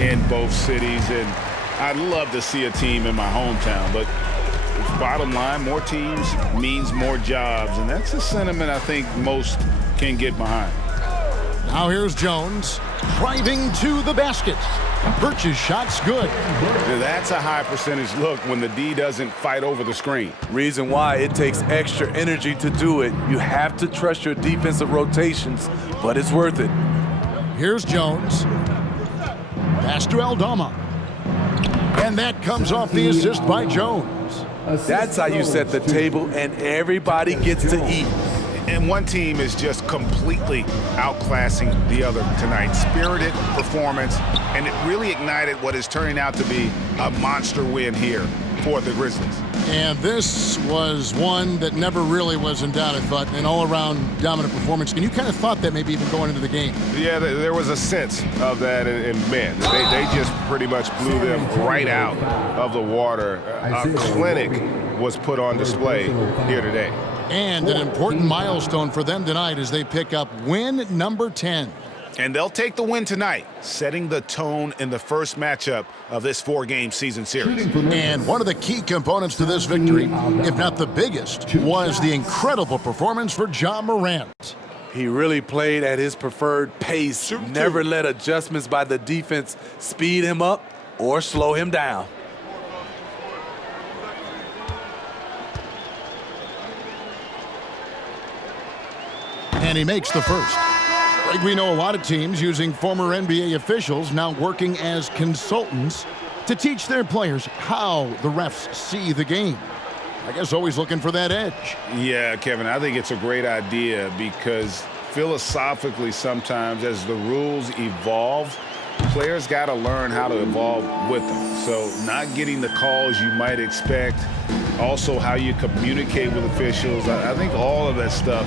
in both cities, and I'd love to see a team in my hometown. But bottom line, more teams means more jobs, and that's a sentiment I think most can get behind. Now here's Jones driving to the basket. Birch's shot's good. That's a high percentage look when the D doesn't fight over the screen. Reason why it takes extra energy to do it. You have to trust your defensive rotations, but it's worth it. Here's Jones. Pass to Aldama. And that comes off the assist by Jones. That's how you set the table, and everybody gets to eat. And one team is just completely outclassing the other tonight. Spirited performance, and it really ignited what is turning out to be a monster win here for the Grizzlies. And this was one that never really was in doubt, I thought, an all-around dominant performance. And you kind of thought that maybe even going into the game. Yeah, there was a sense of that in men. They just pretty much blew them right out of the water. A clinic was put on display here today. And an important milestone for them tonight as they pick up win number 10. And they'll take the win tonight, setting the tone in the first matchup of this 4-game season series. And one of the key components to this victory, if not the biggest, was the incredible performance for Ja Morant. He really played at his preferred pace, never let adjustments by the defense speed him up or slow him down. And he makes the first. Like we know a lot of teams using former NBA officials now working as consultants to teach their players how the refs see the game. I guess always looking for that edge. Yeah, Kevin, I think it's a great idea because philosophically sometimes as the rules evolve, players got to learn how to evolve with them. So not getting the calls you might expect, also how you communicate with officials. I think all of that stuff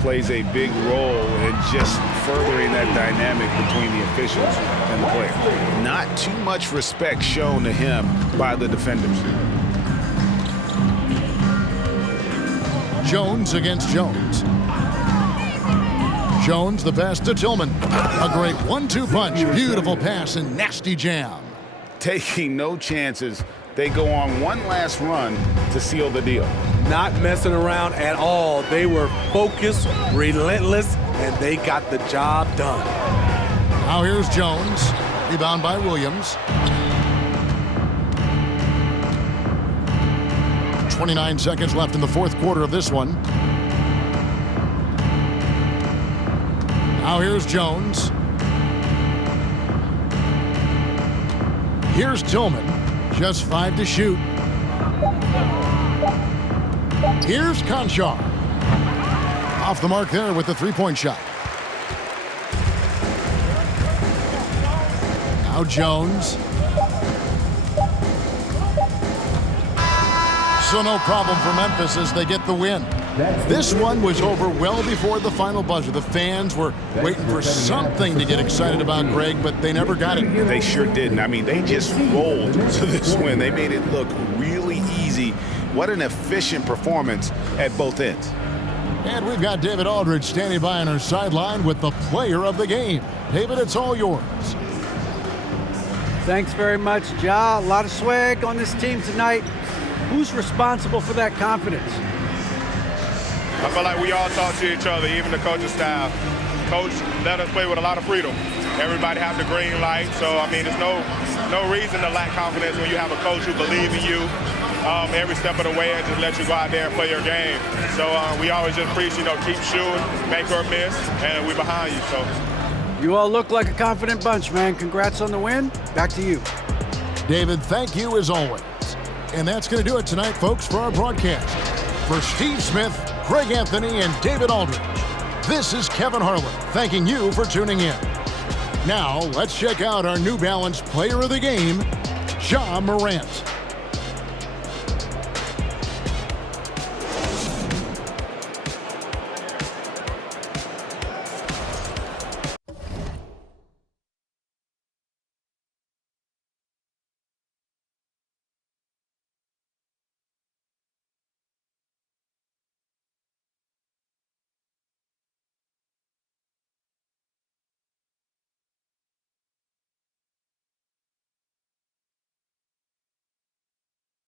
plays a big role in just furthering that dynamic between the officials and the player. Not too much respect shown to him by the defenders. Jones against Jones. Jones, the pass to Tillman. A great 1-2 punch. Beautiful pass and nasty jam. Taking no chances. They go on one last run to seal the deal. Not messing around at all. They were focused, relentless, and they got the job done. Now here's Jones. Rebound by Williams. 29 seconds left in the fourth quarter of this one. Now here's Jones. Here's Tillman. Just 5 to shoot. Here's Conchar. Off the mark there with the three-point shot. Now Jones. So no problem for Memphis as they get the win. This one was over well before the final buzzer. The fans were waiting for something to get excited about, Greg, but they never got it. They sure didn't. I mean, they just rolled to this win. They made it look really easy. What an efficient performance at both ends. And we've got David Aldridge standing by on our sideline with the player of the game. David, it's all yours. Thanks very much, Ja. A lot of swag on this team tonight. Who's responsible for that confidence? I feel like we all talk to each other, even the coaching staff. Coach let us play with a lot of freedom. Everybody have the green light, so I mean, there's no reason to lack confidence when you have a coach who believes in you every step of the way and just let you go out there and play your game. So we always just preach, keep shooting, make or miss, and we're behind you. So you all look like a confident bunch, man. Congrats on the win. Back to you. David, thank you as always. And that's going to do it tonight, folks, for our broadcast. For Steve Smith, Greg Anthony, and David Aldridge, this is Kevin Harlan thanking you for tuning in. Now, let's check out our New Balance player of the game, Ja Morant.